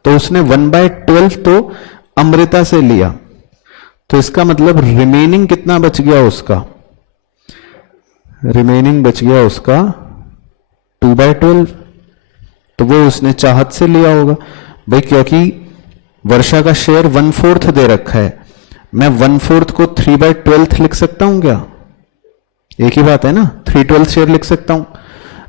तो उसने 1/12 तो अमृता से लिया, तो इसका मतलब remaining कितना बच गया उसका? रिमेनिंग बच गया उसका 2/12, तो वो उसने चाहत से लिया होगा भाई, क्योंकि वर्षा का शेयर 1/4 दे रखा है। मैं 1/4 को 3/12 लिख सकता हूं क्या? एक ही बात है ना, 3/12 शेयर लिख सकता हूं।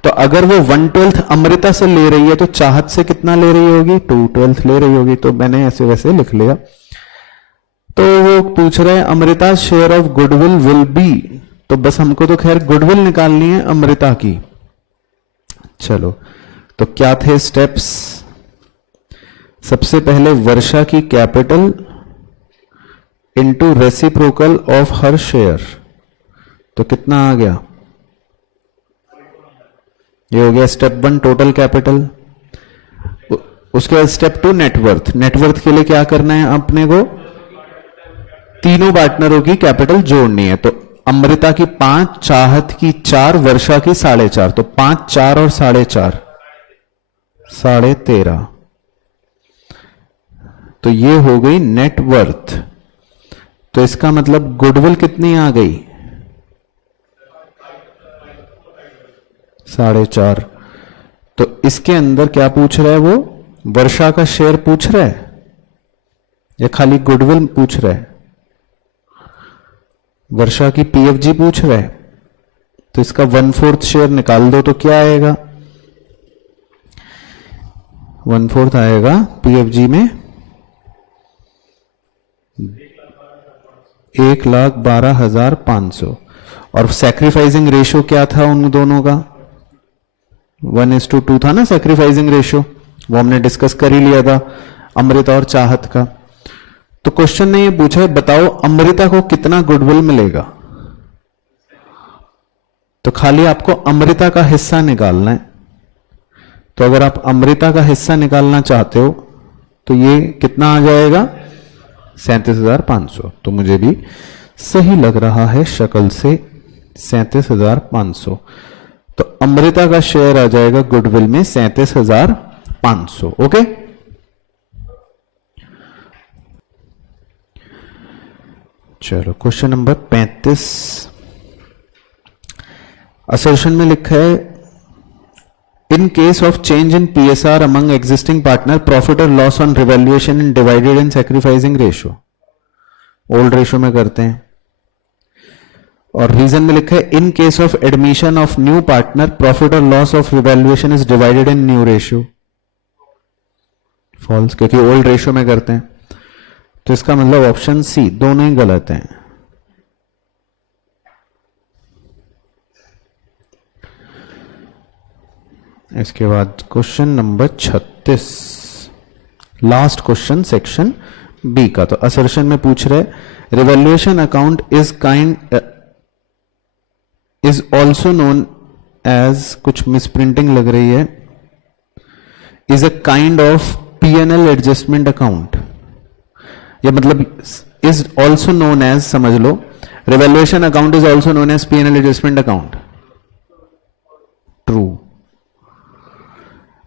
तो अगर वो 1/12 अमृता से ले रही है तो चाहत से कितना ले रही होगी? 2/12 ले रही होगी। तो मैंने ऐसे वैसे लिख लिया। तो वो पूछ रहे हैं Amrita share of goodwill will be, तो बस हमको तो खैर गुडविल निकालनी है अमृता की। चलो, तो क्या थे स्टेप्स? सबसे पहले वर्षा की capital into reciprocal of her share, तो कितना आ गया? ये हो गया स्टेप 1 टोटल कैपिटल। उसके बाद स्टेप 2 नेटवर्थ। नेटवर्थ के लिए क्या करना है अपने को? तीनों पार्टनरों की कैपिटल जोड़नी है। तो अमृता की 5, चाहत की 4, वर्षा की 4.5, तो 5, 4 और 4.5 13.5। तो ये हो गई नेटवर्थ। तो इसका मतलब गुडविल कितनी आ गई? 4.5। तो इसके अंदर क्या पूछ रहा है वो? वर्षा का शेयर पूछ रहा है या खाली गुडविल पूछ रहा है? वर्षा की पीएफजी पूछ रहा है। तो इसका 1/4 शेयर निकाल दो तो क्या आएगा? 1/4 आएगा पीएफजी में 1,12,500 और सैक्रिफाइसिंग रेशियो क्या था उन दोनों का? 1:2 था ना सैक्रिफाइसिंग रेशियो, वो हमने डिस्कस कर ही लिया था अमृता और चाहत का। तो क्वेश्चन ने ये पूछा है बताओ अमृता को कितना गुडविल मिलेगा। तो खाली आपको अमृता का हिस्सा निकालना है। तो अगर आप अमृता का हिस्सा निकालना चाहते हो तो ये कितना आ जाएगा? 37,500। तो मुझे भी सही लग रहा है शक्ल से 37,500। तो अमृता का शेयर आ जाएगा गुडविल में 37,500। ओके, चलो क्वेश्चन नंबर 35। असर्शन में लिखा है in case of change in PSR among existing partner profit और loss on revaluation in divided in sacrificing ratio, old ratio में करते हैं। और रीजन में लिखा है in case of admission of new partner profit और loss of revaluation is divided in new ratio, false, क्योंकि ओल्ड रेशियो में करते हैं। तो इसका मतलब ऑप्शन सी, दोनों ही गलत हैं। इसके बाद question number 36, last question section B का। तो असर्शन में पूछ रहे revaluation account is also known as, कुछ मिसप्रिंटिंग लग रही है, is a kind of PNL adjustment account, या मतलब इज ऑल्सो नोन एज, समझ लो revaluation account is also known as PNL adjustment account. True.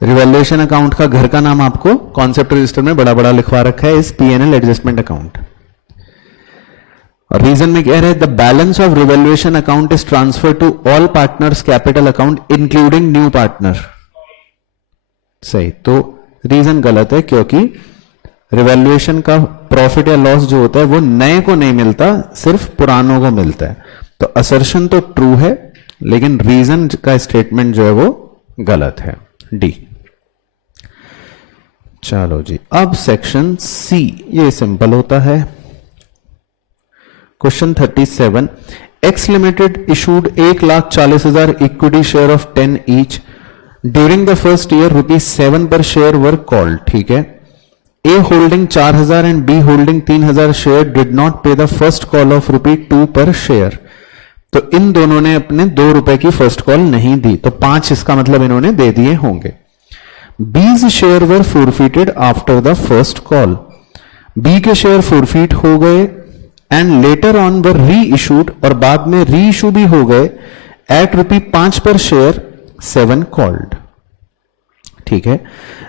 Revaluation account का घर का नाम आपको कॉन्सेप्ट रजिस्टर में बड़ा बड़ा लिखवा रखा है, इज पीएनएल एडजस्टमेंट अकाउंट। और रीजन में कह रहे हैं the balance of revaluation account is transfer to all partners capital account including new partner. सही। तो रीजन गलत है क्योंकि रिवैल्यूएशन का प्रॉफिट या लॉस जो होता है वो नए को नहीं मिलता, सिर्फ पुरानों को मिलता है। तो असर्शन तो ट्रू है लेकिन रीजन का स्टेटमेंट जो है वो गलत है, डी। चलो जी, अब सेक्शन सी, ये सिंपल होता है। Question 37, X limited issued 1,40,000 equity share of 10 each during the first year ₹7 per share were called. ठीक है, A holding 4,000 and B holding 3,000 share did not pay the first call of ₹2 per share. तो इन दोनों ने अपने ₹2 की first call नहीं दी, तो 5 इसका मतलब इन्होंने दे दिए होंगे। B's share were forfeited after the first call, B के शेयर फोरफिट हो गए एंड लेटर ऑन वर री इशूड, और बाद में री इशू भी हो गए एट ₹5 पर शेयर 7 कॉल्ड। ठीक है,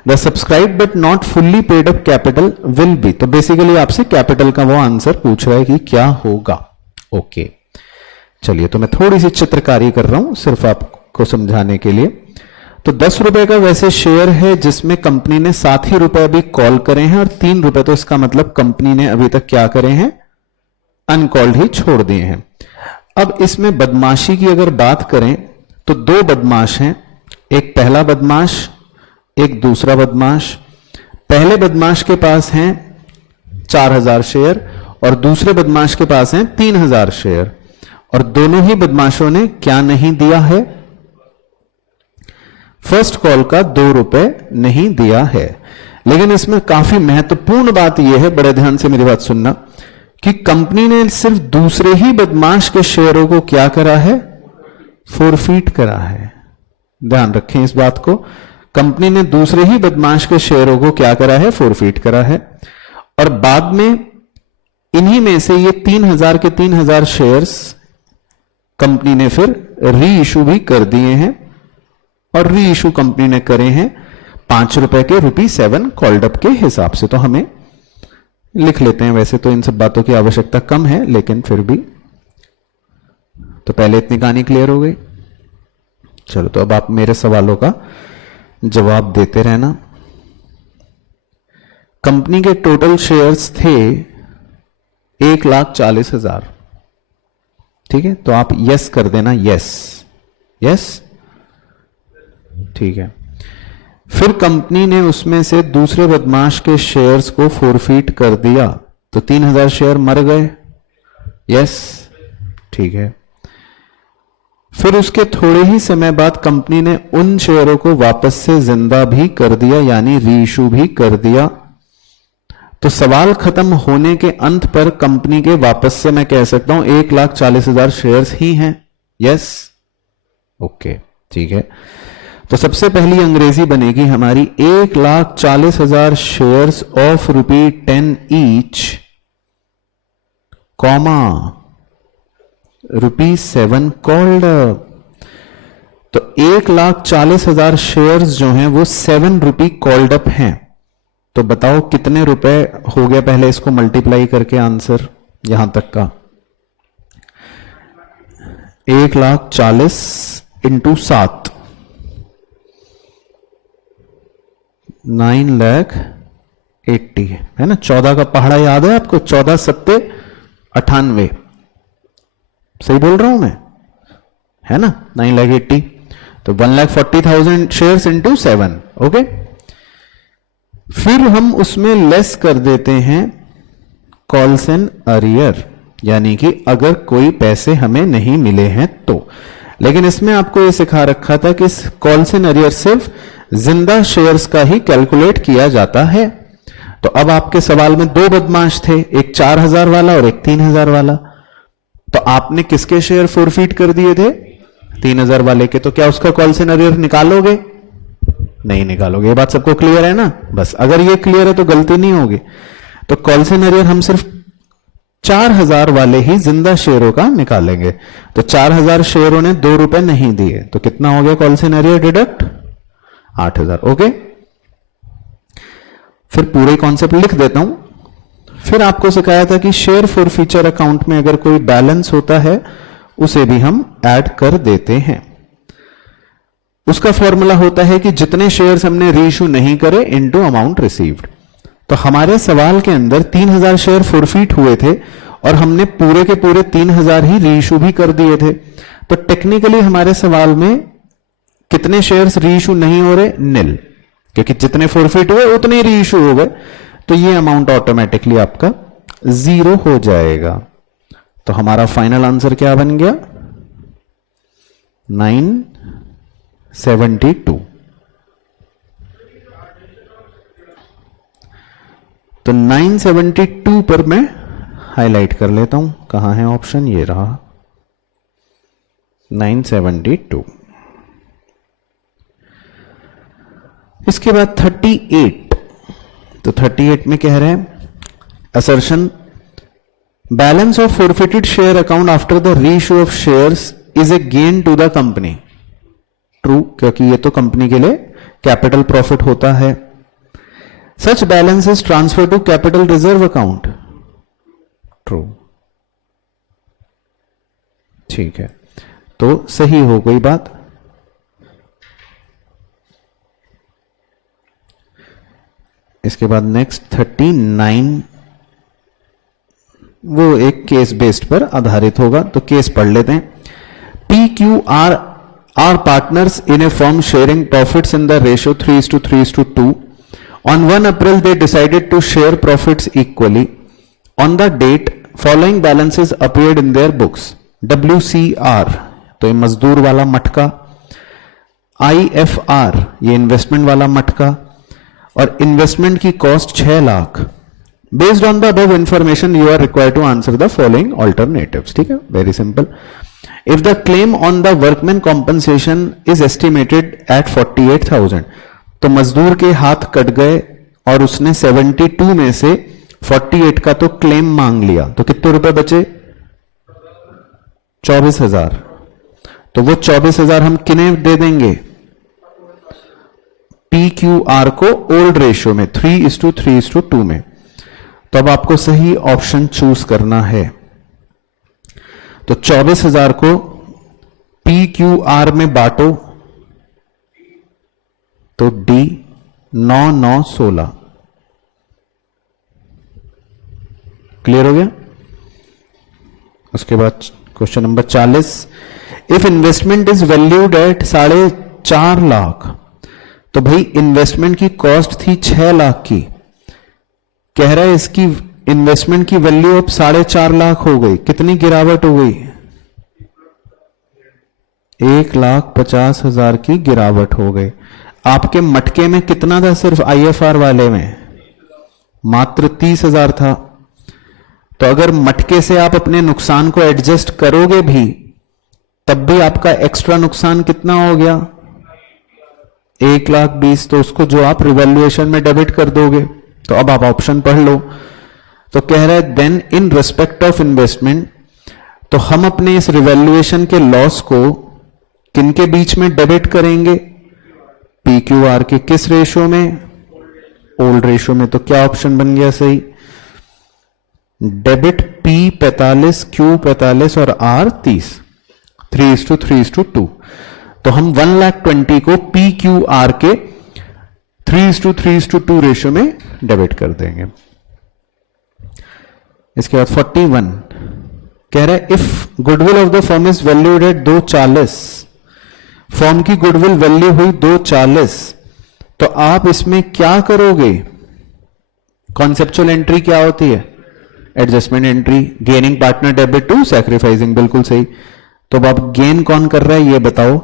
the subscribe but not fully paid up capital will be, तो बेसिकली आपसे कैपिटल का वो आंसर पूछ रहा है कि क्या होगा। ओके, चलिए तो मैं थोड़ी सी चित्रकारी कर रहा हूं सिर्फ आपको समझाने के लिए। तो ₹10 का वैसे शेयर है जिसमें कंपनी ने 7 ही रुपए अभी कॉल करे हैं और ₹3, तो इसका मतलब कंपनी ने अभी तक क्या करे हैं, अनकॉल्ड ही छोड़ दिए हैं। अब इसमें बदमाशी की अगर बात करें तो 2 बदमाश हैं, एक पहला बदमाश एक दूसरा बदमाश। पहले बदमाश के पास हैं 4,000 शेयर और दूसरे बदमाश के पास हैं 3,000 शेयर, और दोनों ही बदमाशों ने क्या नहीं दिया है, फर्स्ट कॉल का ₹2 नहीं दिया है। लेकिन इसमें काफी महत्वपूर्ण बात यह है, बड़े ध्यान से मेरी बात सुनना, कि कंपनी ने सिर्फ दूसरे ही बदमाश के शेयरों को क्या करा है, फोरफीट करा है। ध्यान रखें इस बात को, कंपनी ने दूसरे ही बदमाश के शेयरों को क्या करा है, फोरफीट करा है। और बाद में इन्हीं में से ये 3,000 के 3,000 शेयर्स कंपनी ने फिर री इशू भी कर दिए हैं, और री इशू कंपनी ने करे हैं ₹5 के ₹7 कॉल्ड अप के हिसाब से। तो हमें लिख लेते हैं, वैसे तो इन सब बातों की आवश्यकता कम है लेकिन फिर भी। तो पहले इतनी कहानी क्लियर हो गई। चलो, तो अब आप मेरे सवालों का जवाब देते रहना। कंपनी के टोटल शेयर्स थे 1,40,000। ठीक है, तो आप यस कर देना, यस यस। ठीक है, फिर कंपनी ने उसमें से दूसरे बदमाश के शेयर्स को फोरफीट कर दिया, तो 3,000 शेयर मर गए। यस, ठीक है। फिर उसके थोड़े ही समय बाद कंपनी ने उन शेयरों को वापस से जिंदा भी कर दिया, यानी रीइशू भी कर दिया। तो सवाल खत्म होने के अंत पर कंपनी के वापस से मैं कह सकता हूं 1,40,000 शेयर्स ही हैं। यस, ओके, ठीक है। तो सबसे पहली अंग्रेजी बनेगी हमारी 1,40,000 shares of ₹10 each, comma ₹7 called. तो 1,40,000 शेयर्स जो हैं वो ₹7 कॉल्ड अप हैं। तो बताओ कितने रुपए हो गया, पहले इसको मल्टीप्लाई करके आंसर यहां तक का। 1,40,000 इंटू 7, 9,80,000 है ना। 14 का पहाड़ा याद है आपको? 14 सत्ते 98, सही बोल रहा हूं मैं, है ना। 9,80,000 तो 1,40,000 शेयर्स इंटू 7, ओके। फिर हम उसमें लेस कर देते हैं कॉल्स एंड अरियर, यानी कि अगर कोई पैसे हमें नहीं मिले हैं तो। लेकिन इसमें आपको यह सिखा रखा था कि कॉल्स एंड अरियर सिर्फ जिंदा शेयर्स का ही कैलकुलेट किया जाता है। तो अब आपके सवाल में दो बदमाश थे, एक 4,000 वाला और एक 3,000 वाला। तो आपने किसके शेयर फोरफीट कर दिए थे? 3,000 वाले के। तो क्या उसका कॉल्स एंड अरियर निकालोगे? नहीं निकालोगे। ये बात सबको क्लियर है ना? बस अगर ये क्लियर है तो गलती नहीं होगी। तो कॉल्स एंड अरियर हम सिर्फ 4,000 वाले ही जिंदा शेयरों का निकालेंगे। तो 4,000 शेयरों ने ₹2 नहीं दिए, तो कितना हो गया calls and arrear deduct? 8,000, okay. फिर पूरे कॉन्सेप्ट लिख देता हूं। फिर आपको सिखाया था कि शेयर फॉरफीचर अकाउंट में अगर कोई बैलेंस होता है उसे भी हम ऐड कर देते हैं। उसका फॉर्मूला होता है कि जितने शेयर्स हमने रीइश्यू नहीं करे इनटू अमाउंट रिसीव्ड। तो हमारे सवाल के अंदर 3,000 शेयर फॉरफीट हुए थे और हमने पूरे के पूरे 3,000 ही रीइश्यू भी कर दिए थे। तो टेक्निकली हमारे सवाल में कितने शेयर्स रीइश्यू नहीं हो रहे? निल, क्योंकि जितने फॉरफीट हुए उतने ही रीइश्यू हो गए। तो ये अमाउंट ऑटोमेटिकली आपका 0 हो जाएगा। तो हमारा फाइनल आंसर क्या बन गया? 972। तो 972 पर मैं हाईलाइट कर लेता हूं, कहां है ऑप्शन, ये रहा 972। इसके बाद 38। तो 38 में कह रहे हैं assertion balance of forfeited share account after the reissue of shares is a gain to the company. True, क्योंकि ये तो कंपनी के लिए कैपिटल प्रॉफिट होता है। Such balance is transfer to capital reserve account. True, ठीक है, तो सही हो गई बात। इसके बाद नेक्स्ट 39, वो एक केस बेस्ड पर आधारित होगा, तो केस पढ़ लेते हैं। PQR are partners in a firm sharing profits in the ratio 3:3:2. On 1 April, they decided to share profits equally. On the date, following balances appeared in their books. WCR, तो ये मजदूर वाला मटका। IFR, ये investment वाला मटका। और investment की cost 6 lakh. Based on the above information, you are required to answer the following alternatives. ठीक है, very simple. If the claim on the workman compensation is estimated at 48,000, तो मजदूर के हाथ कट गए और उसने 72 में से 48 का तो क्लेम मांग लिया, तो कितने रुपए बचे? 24,000। तो वो 24,000 हम किन्हें दे देंगे? PQR को ओल्ड रेशियो में 3:3:2 में। तो अब आपको सही ऑप्शन चूज करना है। तो 24,000 को PQR में बांटो, तो D 9,9,16। क्लियर हो गया? उसके बाद question number 40। If investment is valued at 4.5 lakh, तो भाई इन्वेस्टमेंट की कॉस्ट थी 6 लाख की। कह रहा है इसकी इन्वेस्टमेंट की वैल्यू अब 4.5 लाख हो गई, कितनी गिरावट हो गई? 1,50,000 की गिरावट हो गई। आपके मटके में कितना था सिर्फ आईएफआर वाले में? मात्र 30,000 था। तो अगर मटके से आप अपने नुकसान को एडजस्ट करोगे भी तब भी आपका एक्स्ट्रा नुकसान कितना हो गया? 1,20,000। तो उसको जो आप रिवैल्यूएशन में डेबिट कर दोगे। तो अब आप ऑप्शन पढ़ लो। तो कह रहा है then in respect of investment, तो हम अपने इस रिवैल्यूएशन के लॉस को किनके बीच में डेबिट करेंगे? PQR के किस रेशो में? ओल्ड रेशो में। तो क्या ऑप्शन बन गया सही? डेबिट P 45, Q 45 और R 30, 3:3:2। तो हम 1,20,000 को PQR के 3:3:2 रेशो में डेबिट कर देंगे। इसके बाद 41 कह रहा है if goodwill of the firm is valued at 240, firm की गुडविल वैल्यू हुई 240, तो आप इसमें क्या करोगे? कॉन्सेप्चुअल एंट्री क्या होती है? Adjustment entry, gaining partner debit to sacrificing, बिल्कुल सही। तो अब आप गेन कौन कर रहा है ये बताओ?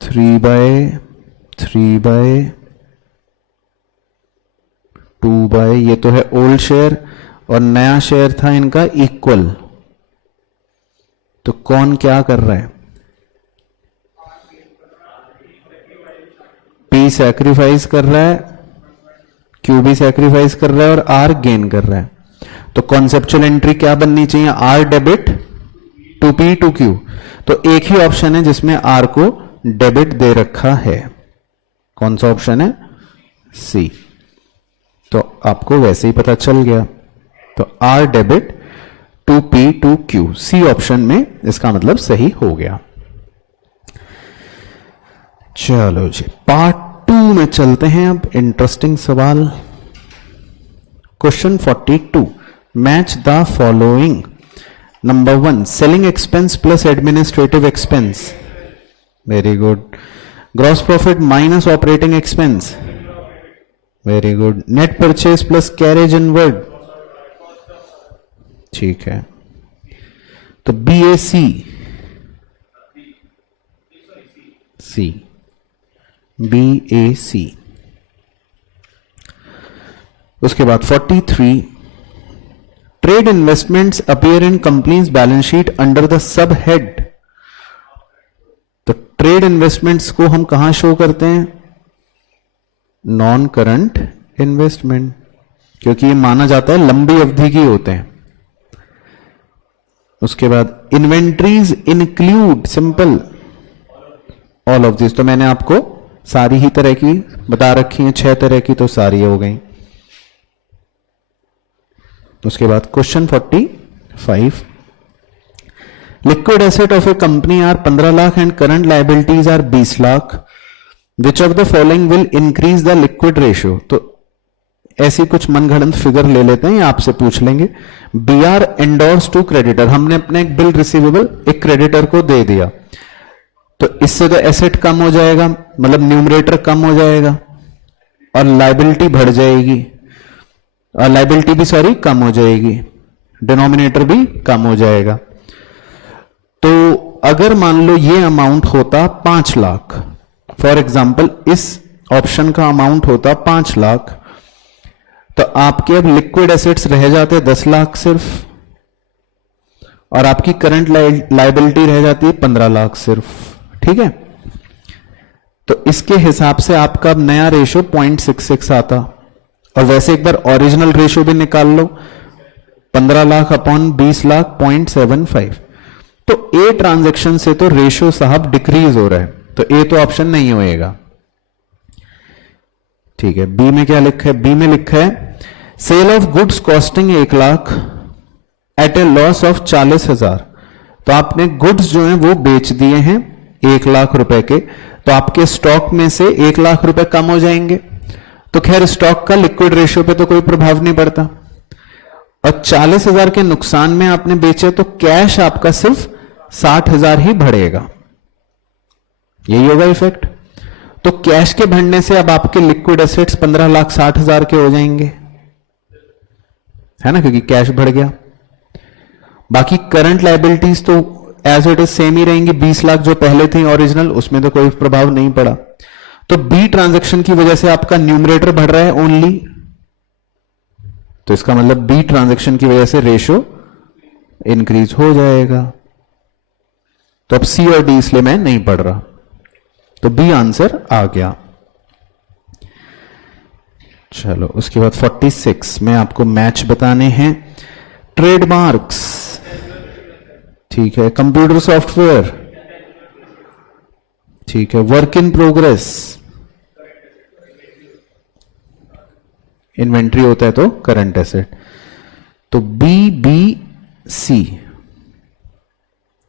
3/2, ये तो है ओल्ड शेयर और नया शेयर था इनका इक्वल। तो कौन क्या कर रहा है? P सैक्रिफाइस कर रहा है, Q भी सैक्रिफाइस कर रहा है और R गेन कर रहा है। तो कॉन्सेप्चुअल एंट्री क्या बननी चाहिए? R debit to P to Q। तो एक ही ऑप्शन है जिसमें R को डेबिट दे रखा है। कौन सा ऑप्शन है? C। तो आपको वैसे ही पता चल गया। तो R debit to P to Q, C option में इसका मतलब सही हो गया। चलो जी, पार्ट 2 में चलते हैं। अब इंटरेस्टिंग सवाल, question 42, match the following. Number 1, selling expense plus administrative expense, very good. Gross profit minus operating expense, very good. Net purchase plus carriage inward, ठीक है। तो BAC, C, BAC। उसके बाद 43, trade investments appear in companies balance sheet under the sub head. तो trade investments को हम कहां show करते हैं? नॉन करंट इन्वेस्टमेंट, क्योंकि ये माना जाता है लंबी अवधि की होते हैं। उसके बाद inventories include, simple, all of this. तो मैंने आपको सारी ही तरह की बता रखी हैं, 6 तरह की, तो सारी हो गई। उसके बाद question 45, liquid asset of a company are 15 lakh and current liabilities are 20 lakh, which of the following will increase the liquid ratio. तो ऐसी कुछ मनगढ़ंत फिगर ले लेते हैं, आपसे पूछ लेंगे। BR एंडोर्स टू क्रेडिटर, हमने अपने एक बिल रिसीवेबल एक क्रेडिटर को दे दिया, तो इससे तो एसेट कम हो जाएगा, मतलब न्यूमरेटर कम हो जाएगा और लायबिलिटी बढ़ जाएगी, और लायबिलिटी भी सॉरी कम हो जाएगी, डिनोमिनेटर भी कम हो जाएगा। तो अगर मान लो ये अमाउंट होता 5 लाख, फॉर एग्जाम्पल इस ऑप्शन का अमाउंट होता 5 लाख, तो आपके अब लिक्विड एसेट्स रह जाते 10 लाख सिर्फ, और आपकी करंट लायबिलिटी रह जाती है 15 लाख सिर्फ, ठीक है। तो इसके हिसाब से आपका अब नया रेशो 0.66 आता। और वैसे एक बार ओरिजिनल रेशो भी निकाल लो, 15 लाख अपॉन 20 लाख 0.75। तो ए ट्रांजैक्शन से तो रेशो साहब डिक्रीज हो रहा है, तो ए तो ऑप्शन नहीं होएगा, ठीक है। बी में क्या लिखा है? बी में लिखा है sale of goods costing 1 lakh at a loss of 40,000। तो आपने गुड्स जो हैं वो बेच दिए हैं 1 लाख रुपए के, तो आपके स्टॉक में से 1 लाख रुपए कम हो जाएंगे। तो खैर स्टॉक का लिक्विड रेशियो पे तो कोई प्रभाव नहीं पड़ता, और 40,000 के नुकसान में आपने बेचे तो कैश आपका सिर्फ 60,000 ही बढ़ेगा, यही होगा इफेक्ट। तो कैश के बढ़ने से अब आपके लिक्विड एसेट्स 15,60,000 के हो जाएंगे, है ना, क्योंकि कैश बढ़ गया। बाकी करंट लायबिलिटीज तो एज इट इज सेम ही रहेंगी, 20 लाख जो पहले थी ओरिजिनल, उसमें तो कोई प्रभाव नहीं पड़ा। तो बी ट्रांजैक्शन की वजह से आपका न्यूमरेटर बढ़ रहा है ओनली, तो इसका मतलब बी ट्रांजैक्शन की वजह से रेशियो इंक्रीज हो जाएगा। तो अब सी और डी इसलिए मैं नहीं पढ़ रहा, तो बी आंसर आ गया। चलो उसके बाद 46 में आपको मैच बताने हैं। ट्रेडमार्क्स, ठीक है। कंप्यूटर सॉफ्टवेयर, ठीक है। वर्क इन प्रोग्रेस, इन्वेंट्री होता है तो करंट एसेट। तो बी बी सी,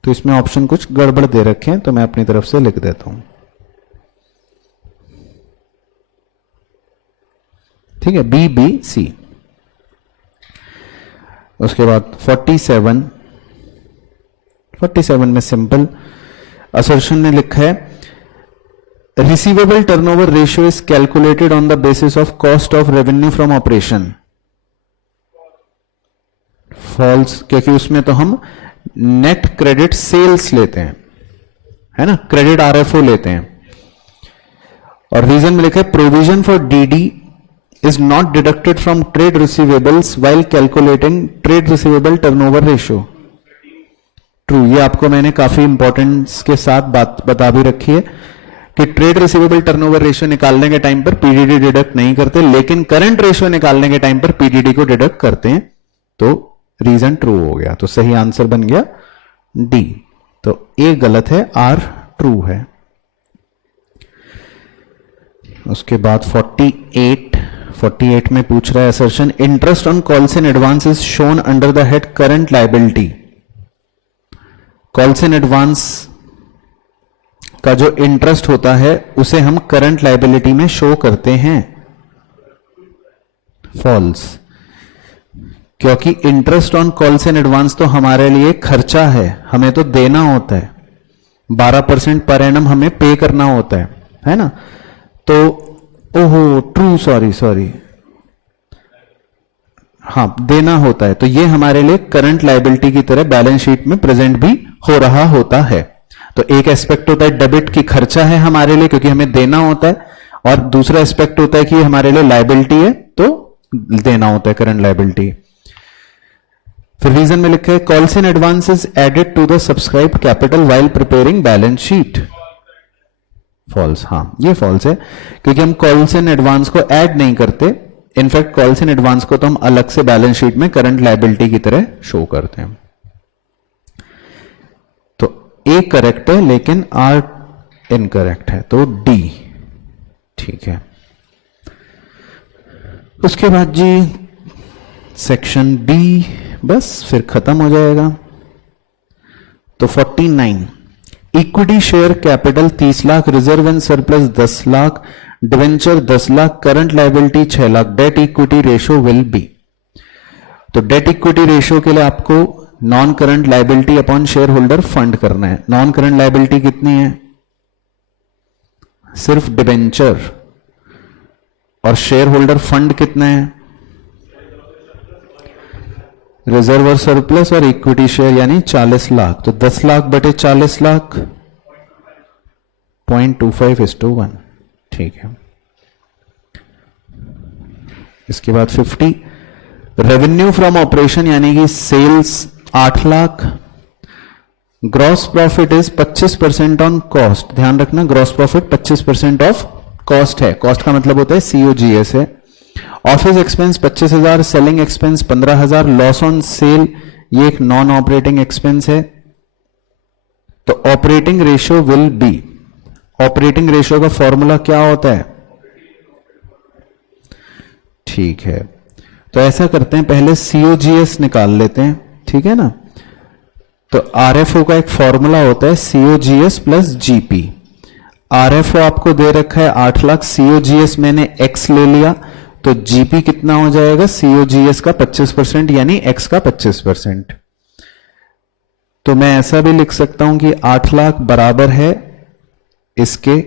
तो इसमें ऑप्शन कुछ गड़बड़ दे रखे हैं, तो मैं अपनी तरफ से लिख देता हूं, ठीक है, बी बी सी। उसके बाद 47 में सिंपल असर्शन ने लिखा है receivable turnover ratio is calculated on the basis of cost of revenue from operation. False, क्योंकि उसमें तो हम नेट क्रेडिट सेल्स लेते हैं, है ना, क्रेडिट आरएफओ लेते हैं। और रीजन में लिखा है provision for DD is not deducted from trade receivables while calculating trade receivable turnover ratio. True, ये आपको मैंने काफी इंपॉर्टेंस के साथ बात बता भी रखी है कि ट्रेड रिसीवेबल टर्नओवर रेशियो निकालने के टाइम पर पीडीडी डिडक्ट नहीं करते, लेकिन करंट रेशियो निकालने के टाइम पर पीडीडी को डिडक्ट करते हैं। तो रीजन ट्रू हो गया, तो सही आंसर बन गया डी। तो ए गलत है, आर ट्रू है। उसके बाद 48 में पूछ रहा है assertion interest on calls in advance is shown under the head current liability. Calls in advance का जो इंटरेस्ट होता है उसे हम करंट लायबिलिटी में शो करते हैं। फॉल्स, क्योंकि interest on calls in advance तो हमारे लिए खर्चा है, हमें तो देना होता है, 12% पर एनम हमें पे करना होता है ना। तो ओहो ट्रू, सॉरी, हाँ देना होता है, तो ये हमारे लिए करंट लायबिलिटी की तरह बैलेंस शीट में प्रेजेंट भी हो रहा होता है। तो एक एस्पेक्ट होता है डेबिट की खर्चा है हमारे लिए क्योंकि हमें देना होता है, और दूसरा एस्पेक्ट होता है कि हमारे लिए लायबिलिटी है तो देना होता है, करंट लायबिलिटी। फिर रीजन में लिखा है calls in advance is added to the subscribed capital while preparing balance sheet. False, हाँ ये फॉल्स है क्योंकि हम कॉल्स इन एडवांस को ऐड नहीं करते, इनफैक्ट कॉल्स इन एडवांस को तो हम अलग से बैलेंस शीट में करंट लायबिलिटी की तरह शो करते हैं। तो ए करेक्ट है लेकिन आर इनकरेक्ट है, तो डी ठीक है। उसके बाद जी सेक्शन बी, बस फिर खत्म हो जाएगा। तो 49 equity share capital 30 lakh, reserve and surplus 10 lakh, debenture 10 lakh, current liability 6 lakh, debt equity ratio will be. तो डेट इक्विटी रेशियो के लिए आपको non current liability upon share holder fund करना है। नॉन करंट लायबिलिटी कितनी है? सिर्फ डिवेंचर, और शेयर होल्डर फंड कितना है? रिजर्व और सरप्लस और इक्विटी शेयर यानी 40 लाख। तो 10 लाख बटे 40 लाख 0.25:1, ठीक है। इसके बाद 50 रेवेन्यू फ्रॉम ऑपरेशन यानी कि sales 8 lakh, gross profit is 25% on cost. ध्यान रखना ग्रॉस प्रॉफिट 25% ऑफ कॉस्ट है, कॉस्ट का मतलब होता है COGS है। Office expense 25,000, selling expense 15,000, loss on sale ये एक नॉन ऑपरेटिंग एक्सपेंस है। तो operating ratio will be, operating ratio का फॉर्मूला क्या होता है? ठीक है, तो ऐसा करते हैं पहले COGS निकाल लेते हैं, ठीक है ना। तो RFO का एक फॉर्मूला होता है COGS प्लस GP। RFO आपको दे रखा है 8 लाख, COGS मैंने X ले लिया, तो GP कितना हो जाएगा? COGS का 25% यानी X का 25%। तो मैं ऐसा भी लिख सकता हूं कि 8 लाख बराबर है इसके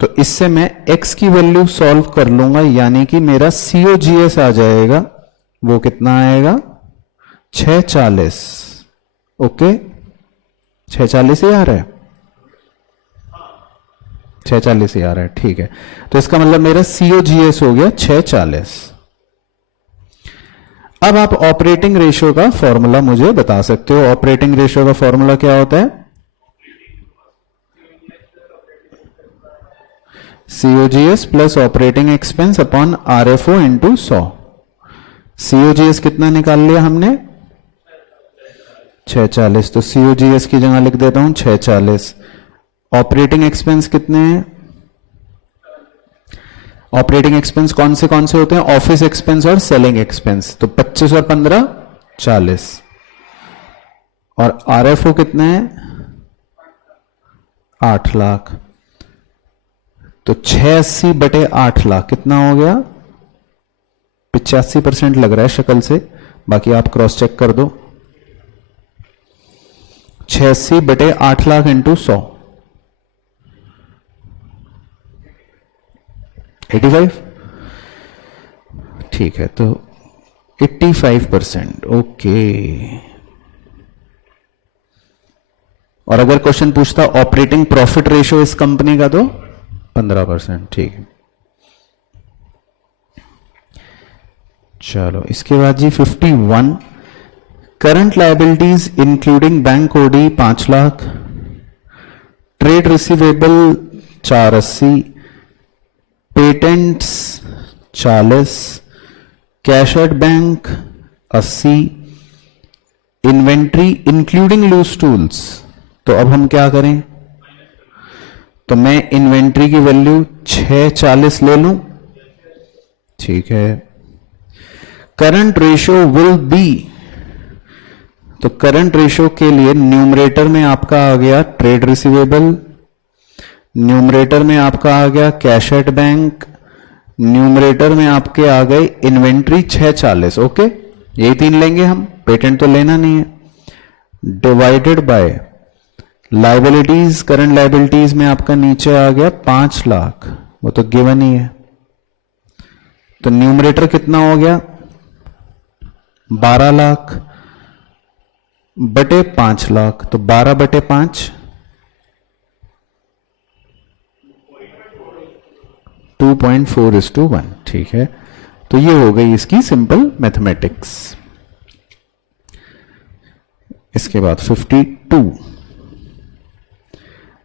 तो इससे मैं x की वैल्यू सॉल्व कर लूंगा, यानी कि मेरा COGS आ जाएगा, वो कितना आएगा 640। ओके, 640 ही आ रहा है, 640 ही आ रहा है, ठीक है। तो इसका मतलब मेरा COGS हो गया 640। अब आप ऑपरेटिंग रेशियो का फॉर्मूला मुझे बता सकते हो। ऑपरेटिंग रेशियो का फॉर्मूला क्या होता है? COGS plus operating expense upon RFO into 100। COGS कितना निकाल लिया हमने? 640। तो COGS की जगह लिख देता हूं 640। ऑपरेटिंग एक्सपेंस कितने हैं? ऑपरेटिंग एक्सपेंस कौन से होते हैं? ऑफिस एक्सपेंस और सेलिंग एक्सपेंस। तो 25 और 15 40। और RFO कितने हैं? 8 लाख। तो 680 बटे 8 लाख कितना हो गया? 85% लग रहा है शक्ल से, बाकी आप क्रॉस चेक कर दो। 680 बटे 8 लाख इंटू 100, 85। ठीक है, तो 85%। ओके। और अगर क्वेश्चन पूछता ऑपरेटिंग प्रॉफिट रेशियो इस कंपनी का, तो 15%। ठीक है, चलो इसके बाद जी 51, current liabilities including bank OD 5 lakh, trade receivable 480, patents 40, cash at bank 80, inventory including loose tools. तो अब हम क्या करें? तो मैं इन्वेंट्री की वैल्यू 640 ले लूं, ठीक है। करंट रेशियो विल बी, तो करंट रेशियो के लिए न्यूमरेटर में आपका आ गया ट्रेड रिसीवेबल, न्यूमरेटर में आपका आ गया कैश एट बैंक, न्यूमरेटर में आपके आ गए इन्वेंट्री 640। ओके, यही 3 लेंगे हम, पेटेंट तो लेना नहीं है। Divided by liabilities, current liabilities में आपका नीचे आ गया 5 लाख, वो तो गिवन ही है। तो न्यूमरेटर कितना हो गया? 12 लाख बटे 5 लाख, तो 12 बटे 5 2.4:1। ठीक है, तो ये हो गई इसकी सिंपल मैथमेटिक्स। इसके बाद 52,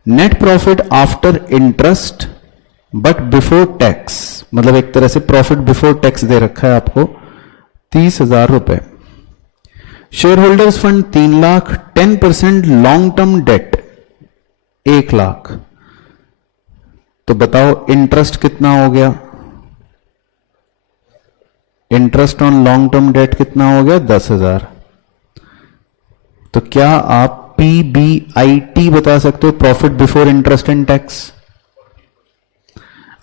net profit after interest but before tax, मतलब एक तरह से प्रॉफिट बिफोर टैक्स दे रखा है आपको 30,000 रुपए। Share holders fund 3 lakh, 10% long term debt 1 lakh. तो बताओ इंटरेस्ट कितना हो गया? Interest on long term debt कितना हो गया? 10,000। तो क्या आप PBIT बता सकते हो? Profit before interest and tax.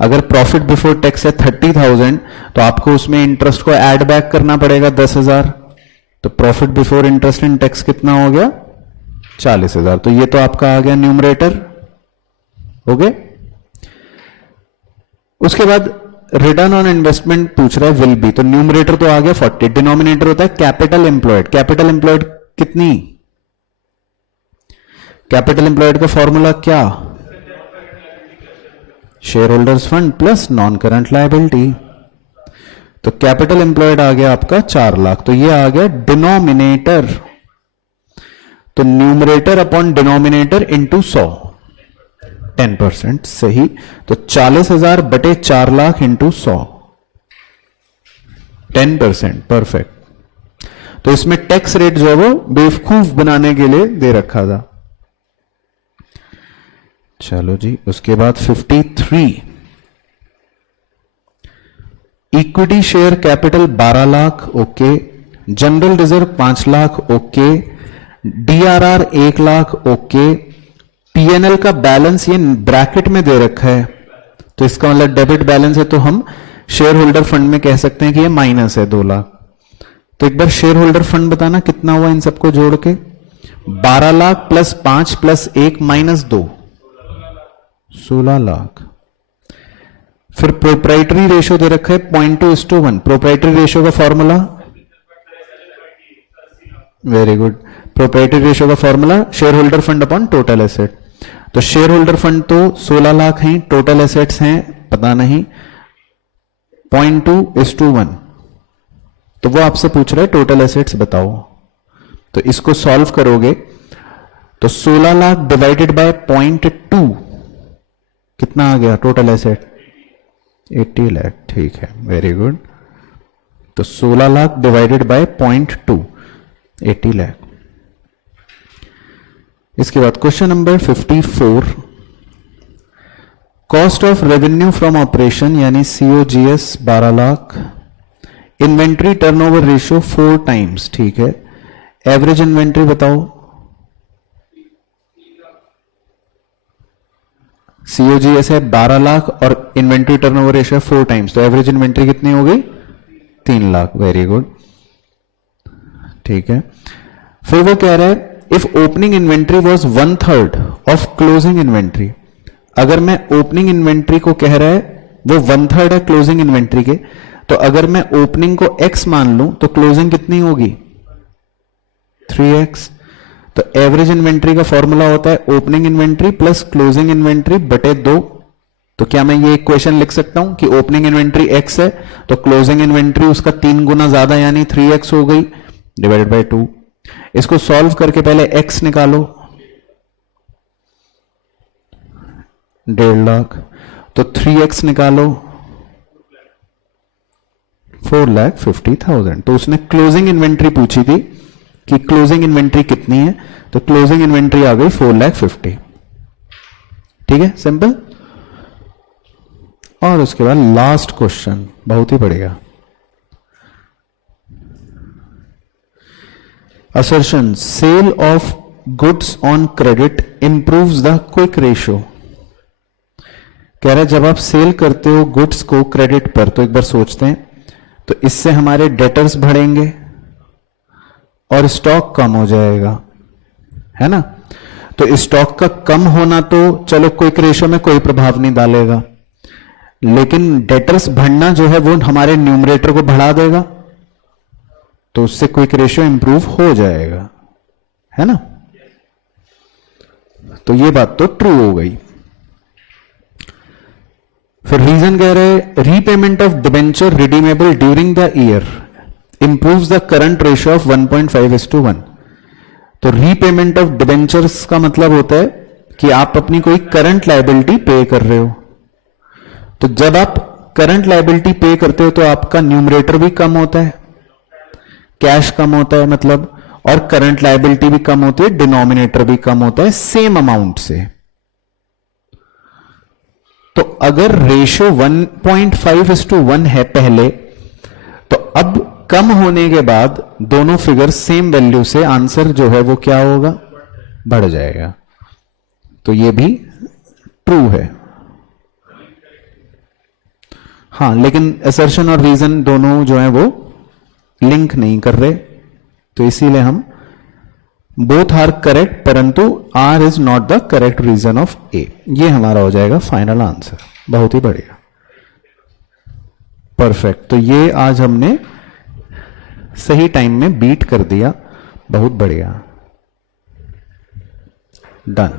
अगर प्रॉफिट बिफोर टैक्स है 30,000, तो आपको उसमें इंटरेस्ट को ऐड बैक करना पड़ेगा 10,000। तो profit before interest and tax कितना हो गया? 40,000। तो ये तो आपका आ गया न्यूमरेटर। हो गए। उसके बाद रिटर्न ऑन इन्वेस्टमेंट पूछ रहा है विल बी, तो न्यूमरेटर तो आ गया 40, डिनोमिनेटर होता है कैपिटल एम्प्लॉयड। कैपिटल एम्प्लॉयड कितनी? कैपिटल एम्प्लॉयड का फॉर्मूला क्या? Share holders fund plus non current liability. तो कैपिटल एम्प्लॉयड आ गया आपका 4 लाख, तो ये आ गया डिनोमिनेटर। तो न्यूमरेटर अपॉन डिनोमिनेटर इंटू 100, 10%। सही। तो 40,000 बटे 4 लाख इंटू 100, 10%। परफेक्ट। तो इसमें टैक्स रेट जो है वो बेवकूफ बनाने के लिए दे रखा था। चलो जी, उसके बाद 53, equity share capital 12 lakh, okay. General reserve 5 lakh, okay. DRR 1 lakh, okay. PNL का बैलेंस ये ब्रैकेट में दे रखा है, तो इसका मतलब डेबिट बैलेंस है, तो हम शेयर होल्डर फंड में कह सकते हैं कि ये माइनस है 2 लाख। तो एक बार शेयर होल्डर फंड बताना कितना हुआ इन सबको जोड़ के? 12 lakh plus 5 plus 1 minus 2, 16 lakh. फिर प्रोप्राइटरी रेशियो दे रखा है 0.2:1। प्रोप्राइटरी रेशियो का formula, very good, proprietary ratio का formula shareholder fund upon total asset. तो शेयर होल्डर फंड तो 16 लाख हैं, टोटल एसेट्स हैं पता नहीं, 0.2:1। तो वो आपसे पूछ रहा है टोटल एसेट्स बताओ। तो इसको सॉल्व करोगे तो 16 लाख डिवाइडेड बाय 0.2 कितना आ गया टोटल एसेट? 80 लाख। ठीक है, वेरी गुड। तो 16 लाख डिवाइडेड बाय 0.2, 80 लाख। इसके बाद question number 54, cost of revenue from operation यानी COGS 12 lakh, inventory turnover ratio 4 times. ठीक है, एवरेज इन्वेंट्री बताओ। COGS है 12 लाख और इन्वेंट्री टर्नओवर रेशियो 4 टाइम्स, तो एवरेज इन्वेंट्री कितनी हो गई? 3 लाख। वेरी गुड, ठीक है। फिर वो कह रहा है if opening inventory was 1/3 of closing inventory. अगर मैं ओपनिंग इन्वेंट्री को कह रहा है वो 1/3 है क्लोजिंग इन्वेंट्री के, तो अगर मैं ओपनिंग को x मान लूं तो क्लोजिंग कितनी होगी? 3x। तो एवरेज इन्वेंट्री का फॉर्मूला होता है opening inventory plus closing inventory बटे 2। तो क्या मैं ये इक्वेशन लिख सकता हूं कि ओपनिंग इन्वेंट्री x है तो क्लोजिंग इन्वेंट्री उसका 3 गुना ज्यादा यानी 3x हो गई, डिवाइडेड बाय 2। इसको सॉल्व करके पहले x निकालो, 1.5 लाख, तो 3x निकालो 4,50,000। तो उसने क्लोजिंग इन्वेंट्री पूछी थी कि क्लोजिंग इन्वेंट्री कितनी है, तो क्लोजिंग इन्वेंट्री आ गई 4,50,000। ठीक है, सिंपल। और उसके बाद लास्ट क्वेश्चन बहुत ही बढ़िया, assertion sale of goods on credit improves the quick ratio. कह रहा है जब आप सेल करते हो गुड्स को क्रेडिट पर, तो एक बार सोचते हैं, तो इससे हमारे डेटर्स बढ़ेंगे और स्टॉक कम हो जाएगा, है ना। तो स्टॉक का कम होना तो चलो क्विक रेशियो में कोई प्रभाव नहीं डालेगा, लेकिन डेटर्स बढ़ना जो है वो हमारे न्यूमरेटर को बढ़ा देगा, तो उससे क्विक रेशियो इंप्रूव हो जाएगा, है ना। तो ये बात तो ट्रू हो गई। फिर रीजन कह रहे repayment of debenture redeemable during the year improves the current ratio of 1.5:1। तो रीपेमेंट ऑफ डिबेंचर्स का मतलब होता है कि आप अपनी कोई करंट लायबिलिटी पे कर रहे हो। तो जब आप करंट लायबिलिटी पे करते हो तो आपका न्यूमरेटर भी कम होता है, कैश कम होता है मतलब, और करंट लायबिलिटी भी कम होती है, डिनोमिनेटर भी कम होता है सेम अमाउंट से। तो अगर रेशियो 1.5:1 है पहले, तो अब कम होने के बाद दोनों फिगर सेम वैल्यू से आंसर जो है वो क्या होगा? बढ़ जाएगा। तो ये भी ट्रू है। हाँ, लेकिन असर्शन और रीजन दोनों जो है वो लिंक नहीं कर रहे, तो इसीलिए हम बोथ आर करेक्ट परंतु R is not the correct reason of A. ये हमारा हो जाएगा फाइनल आंसर। बहुत ही बढ़िया, परफेक्ट। तो ये आज हमने सही टाइम में बीट कर दिया, बहुत बढ़िया, डन।